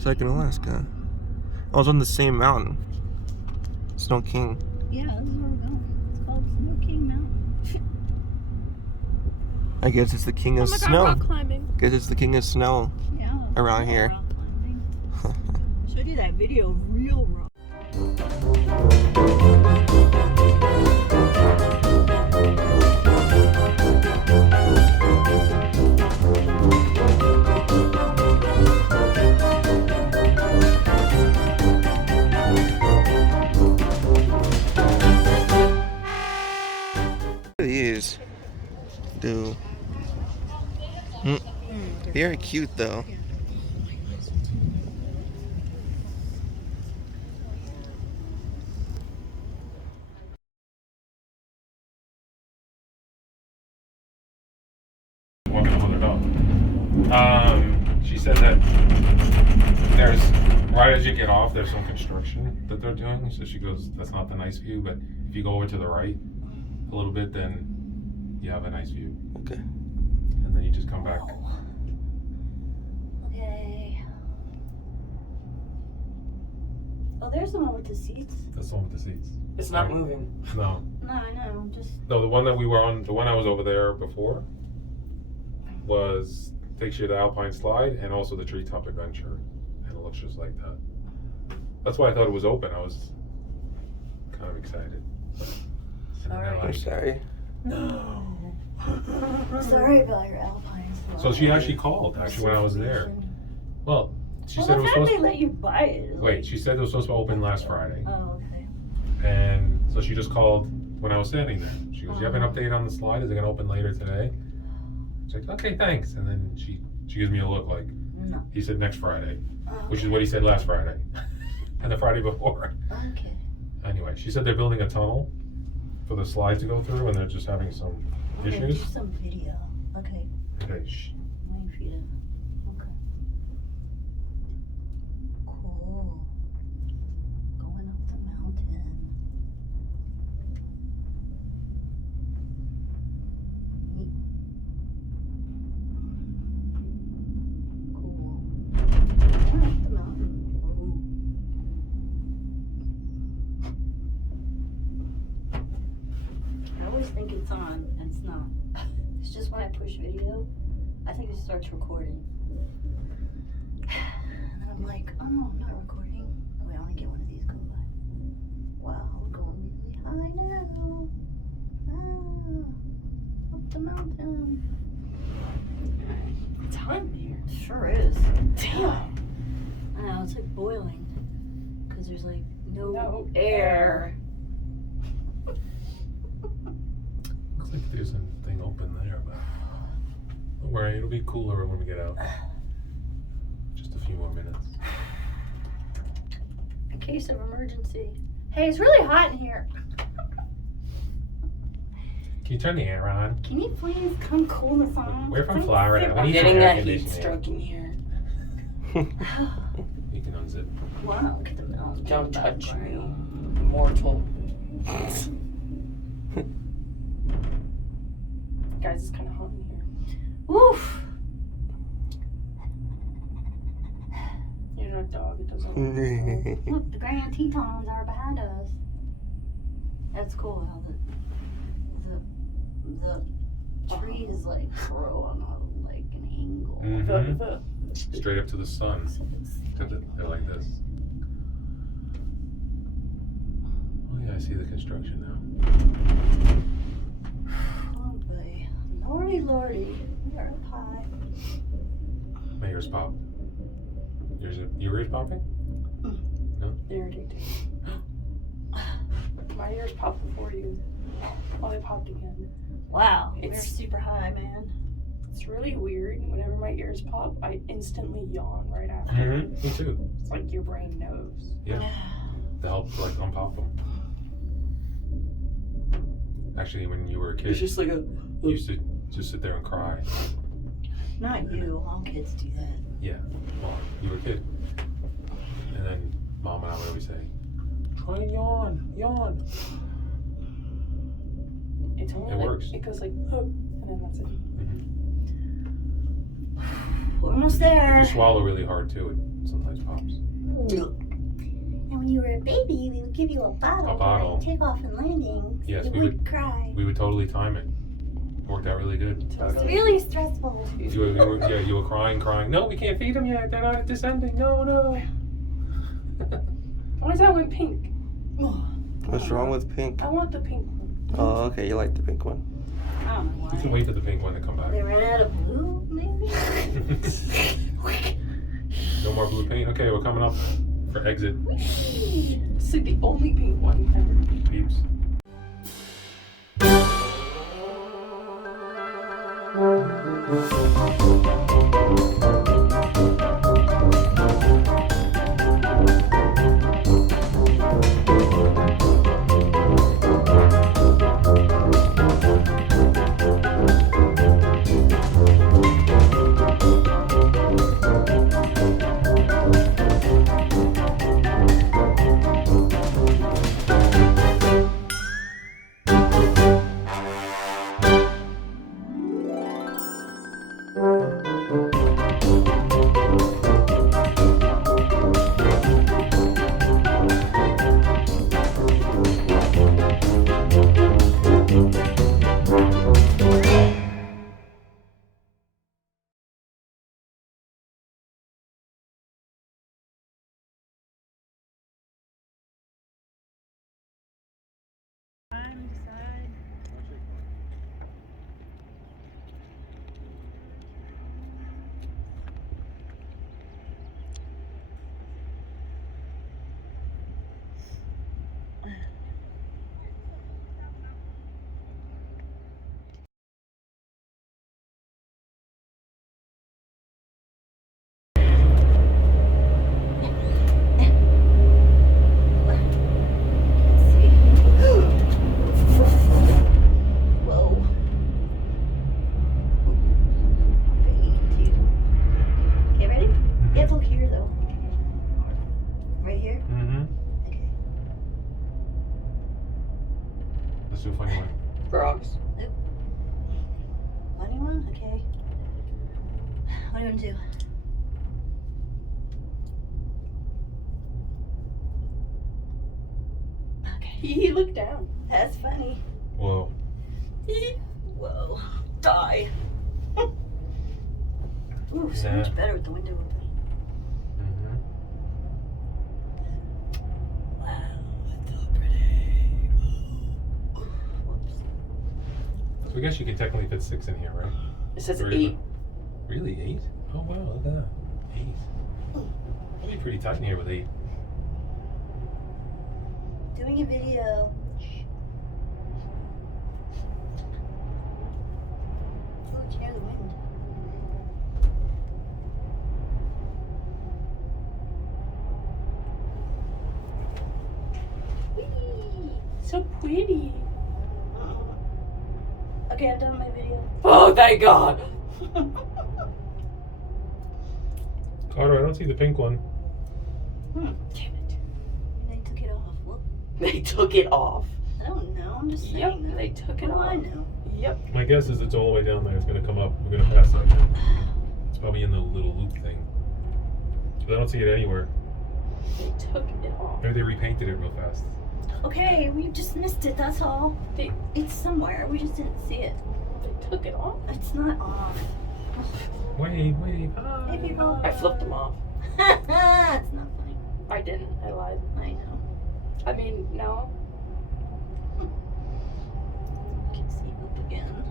like in Alaska. I was on the same mountain. Snow King. Yeah, this is where we're going. It's called Snow King Mountain. I guess it's the king of Oh my God, snow. rock climbing. I guess it's the king of snow around here. Showed you that video of real rock. These do very cute though. Walking up with her dog. She said that there's, right as you get off, there's some construction that they're doing. So she goes, that's not the nice view, but if you go over to the right a little bit, then you have a nice view. Okay. And then you just come back. Okay. Oh, there's the one with the seats. That's the one with the seats. It's not moving. No. No, I know. I'm just. No, the one that we were on, the one I was over there before was, takes you to the Alpine Slide and also the Treetop Adventure. And it looks just like that. That's why I thought it was open. I was kind of excited. I'm sorry. No. Sorry about your Alpine Slide. So she actually called, when I was there. Well, she said it was how supposed they let you buy it? Wait, she said it was supposed to open last Friday. Oh, okay. And so she just called when I was standing there. She goes, you have an update on the slide? Is it gonna open later today? She's like, okay, thanks. And then she gives me a look like, no. He said next Friday, Okay. which is what he said last Friday. And the Friday before. Okay. Anyway, she said they're building a tunnel for the slide to go through and they're just having some Okay, issues. do some video. Okay. Okay, I'm waiting for you to. Okay. Cool. Going up the mountain. Neat. Cool. Going up the mountain. Ooh. I always think it's on, and it's not. It's just when I push video, I think it starts recording. And then I'm like, oh no, I'm not recording. Oh wait, I want to get one of these going by. Wow, we're going really high now. Ah, up the mountain. It's hot in here. It sure is. Damn. I know, it's like boiling. Because there's like no air. looks like there's a thing open there, but don't worry, it'll be cooler when we get out. Just a few more minutes. In case of emergency. Hey, it's really hot in here. Can you turn the air on? Can you please come cool this on? We're from Florida. We I'm need some getting air that heat conditioning. stroke in here. You can unzip. Wow, look at the mountain. Don't touch me, mortal. Guys, it's kind of hot in here. Oof. You're not a dog. It doesn't work. Look, the Grand Tetons are behind us. That's cool how the trees like grow on a, like an angle. Mm-hmm. Straight up to the sun. They're like this. Oh yeah, I see the construction now. Oh boy. Lordy, lordy. We are up high. My ears pop. Your ears popping? No? Irritating. My ears popped before you. Oh, they popped again. Wow, we're It's super high, man. It's really weird. Whenever my ears pop, I instantly yawn right after. Mm-hmm. Me too. It's like your brain knows. Yeah. To help like unpop them. Actually, when you were a kid, It's just like a. you used to just sit there and cry. Not you, all kids do that. Yeah. Well, you were a kid. And then Mom and I would always say, try and yawn. It's only It like, works. It goes like, and then that's it. Mm-hmm. We're almost If there. you swallow really hard too, it sometimes pops. And when you were a baby, we would give you a bottle. A bottle. Right? Take off and landing. Yes, you we would would cry. We would totally time it. Worked out really good. It's really stressful. You were crying. No, we can't feed them yet. They're not descending. No. Why is that one pink? What's wrong with pink? I want the pink one. Oh, okay, you like the pink one. I don't know why. You can wait for the pink one to come back. They ran out of blue, maybe? No more blue paint. Okay, we're coming up for exit. This is the only pink one ever. Peeps. Let's do a funny one. Frogs. Nope. Funny one? Okay. What do you want to do? Okay. He looked down. That's funny. Whoa. Whoa. Die. Ooh, so much better with the window open. So I guess you can technically fit 6 in here, right? It says Or 8. Really? 8? Oh wow, look at that. 8. It'll be pretty tight in here with 8. Doing a video. Oh, you can hear the wind. Whee! So pretty. Okay, I've done my video. Oh, thank God. Carter, I don't see the pink one. Damn it. They took it off. Whoop. They took it off. I don't know. I'm just saying. Yep, that. they took it What do off. I know? Yep. My guess is it's all the way down there. It's going to come up. We're going to pass it. It's probably in the little loop thing. But I don't see it anywhere. They took it off. Maybe they repainted it real fast. Okay, we just missed it, that's all. It's somewhere, we just didn't see it. They took it off? It's not off. Wait. Hey, people. I flipped them off. It's not funny. I didn't. I lied. I know. I mean, no. Can see up again.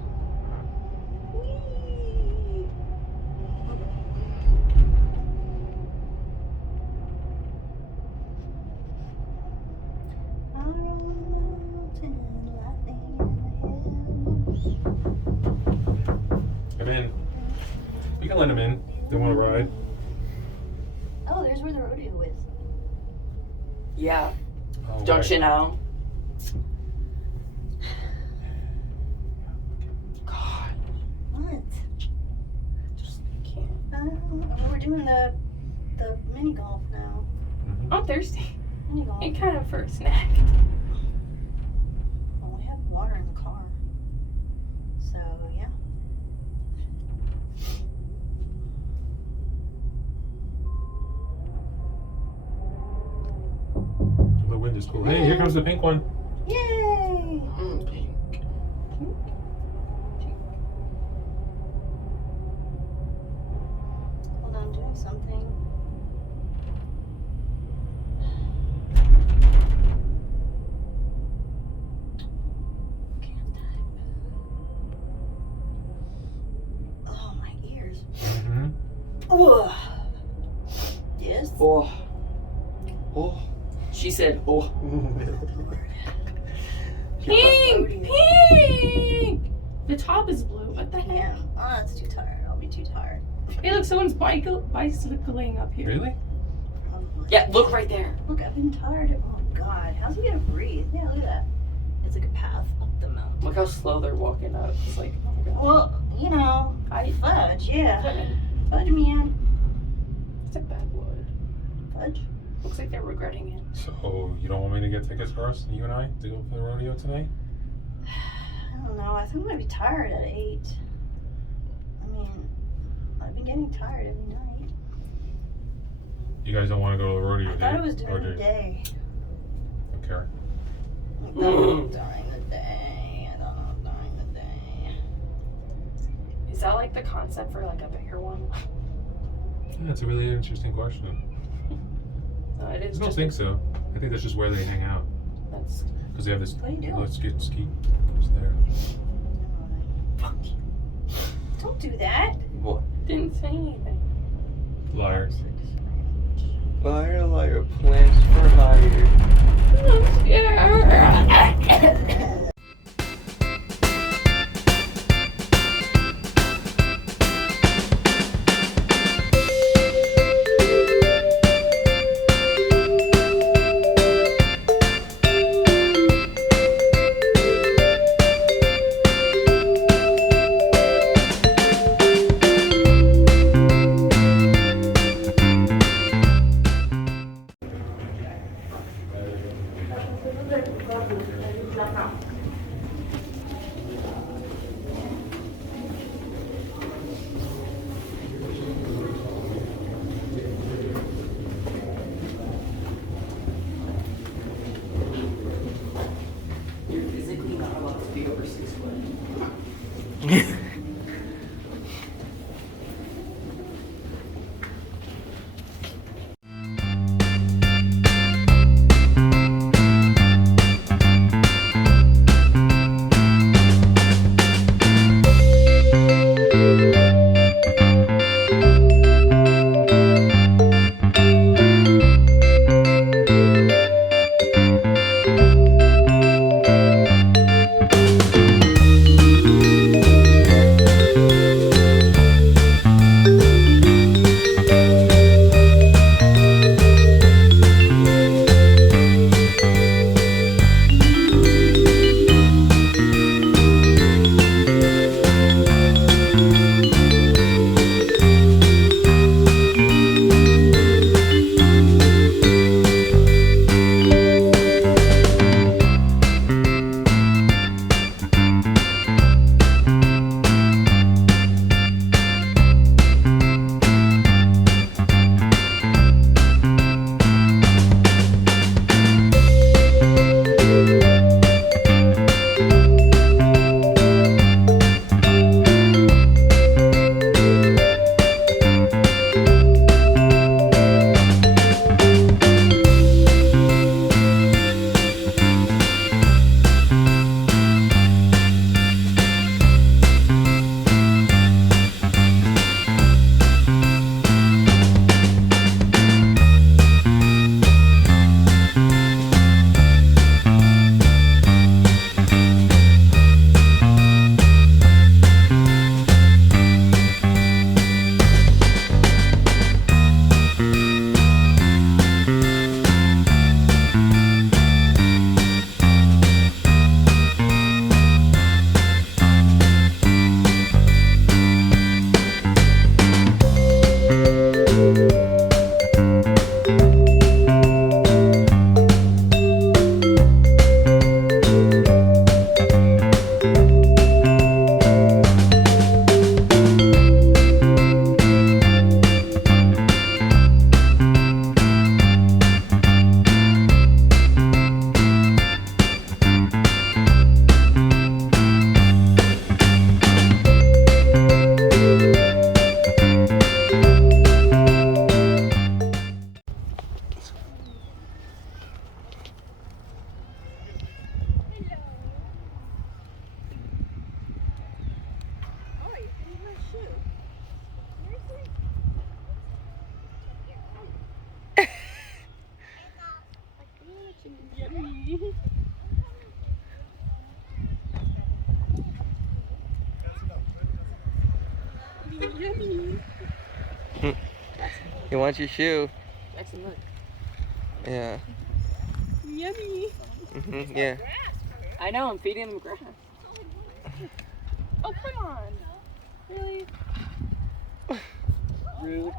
Come in. You can let them in. They want to ride. Oh, there's where the rodeo is. Yeah. Oh, Don't right. you know? God. What? Just can't. We're doing the mini golf now. I'm thirsty. Mini golf. And kind of for a snack. Well, we have water in the car. So, yeah. is cool. Hey, here comes the pink one. Yay! Hold on, I'm doing something. Can't type. Oh, my ears. Mm-hmm. Ugh. Yes? Oh. Oh. She said, oh. Pink! Pink! The top is blue. What the heck? Oh, that's too tired. I'll be too tired. Hey, look, someone's bicycling up here. Really? Yeah, look right there. Look, I've been tired. Oh, God. How's he gonna breathe? Yeah, look at that. It's like a path up the mountain. Look how slow they're walking up. It's like, oh my god. Well, you know, fudge, yeah. Fudge, man. It's a bad word. Fudge? Looks like they're regretting it. So you don't want me to get tickets for us, you and I, to go for the rodeo tonight? I don't know. I think I'm gonna be tired at 8. I mean, I've been getting tired every night. You guys don't want to go to the rodeo, I thought it was during the day. Don't care. I thought it was during the day. I don't know, during the day. Is that like the concept for like a bigger one? Yeah, it's a really interesting question. No, it is. I don't think so. I think that's just where they hang out. That's because they have this. What are you doing? Let's get ski. It's there. Don't do that. What? Didn't say anything. Liar. Liar, liar, plans for hire. You're physically not allowed to be over 6 foot. Yummy. Yummy. He wants your shoe. Jackson, look. Yeah. Yummy. Yeah. I know, I'm feeding him grass. Oh, come on. Really? Really?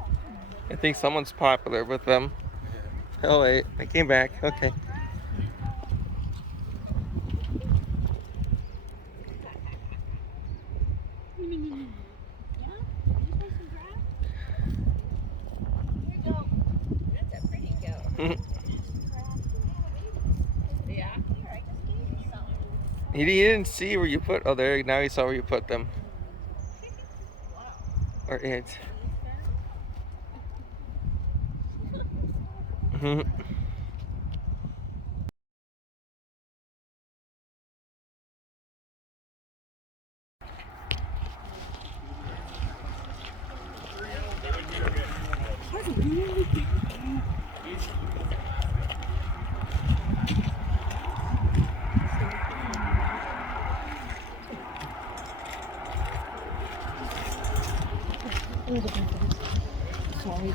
I think someone's popular with them. Oh wait, I came back. Okay. He didn't see where you put. Oh, there. Now he saw where you put them. Or it. Sorry.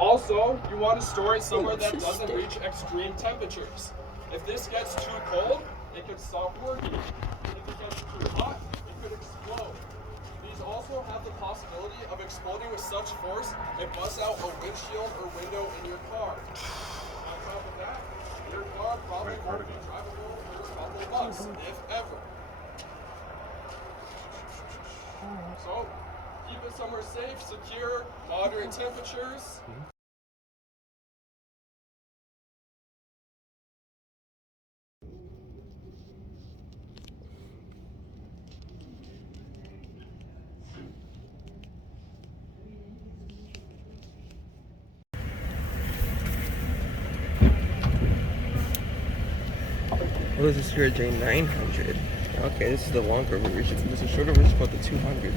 Also, you want to store it somewhere that doesn't reach extreme temperatures. If this gets too cold, it could stop working. If it gets too hot, it could explode. These also have the possibility of exploding with such force it busts out a windshield or window in your car. On top of that, your car probably won't be drivable for a couple months, if ever. So, keep it somewhere safe, secure, moderate temperatures. What is this here, J900? Okay, this is the longer version. This is shorter version called the 200.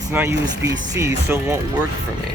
it's not USB-C, so it won't work for me.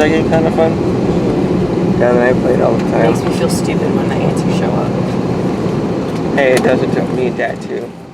that game kind of fun? Yeah, then I play it all the time. Makes me feel stupid when my aunts show up. Hey, it does it to me and Dad too.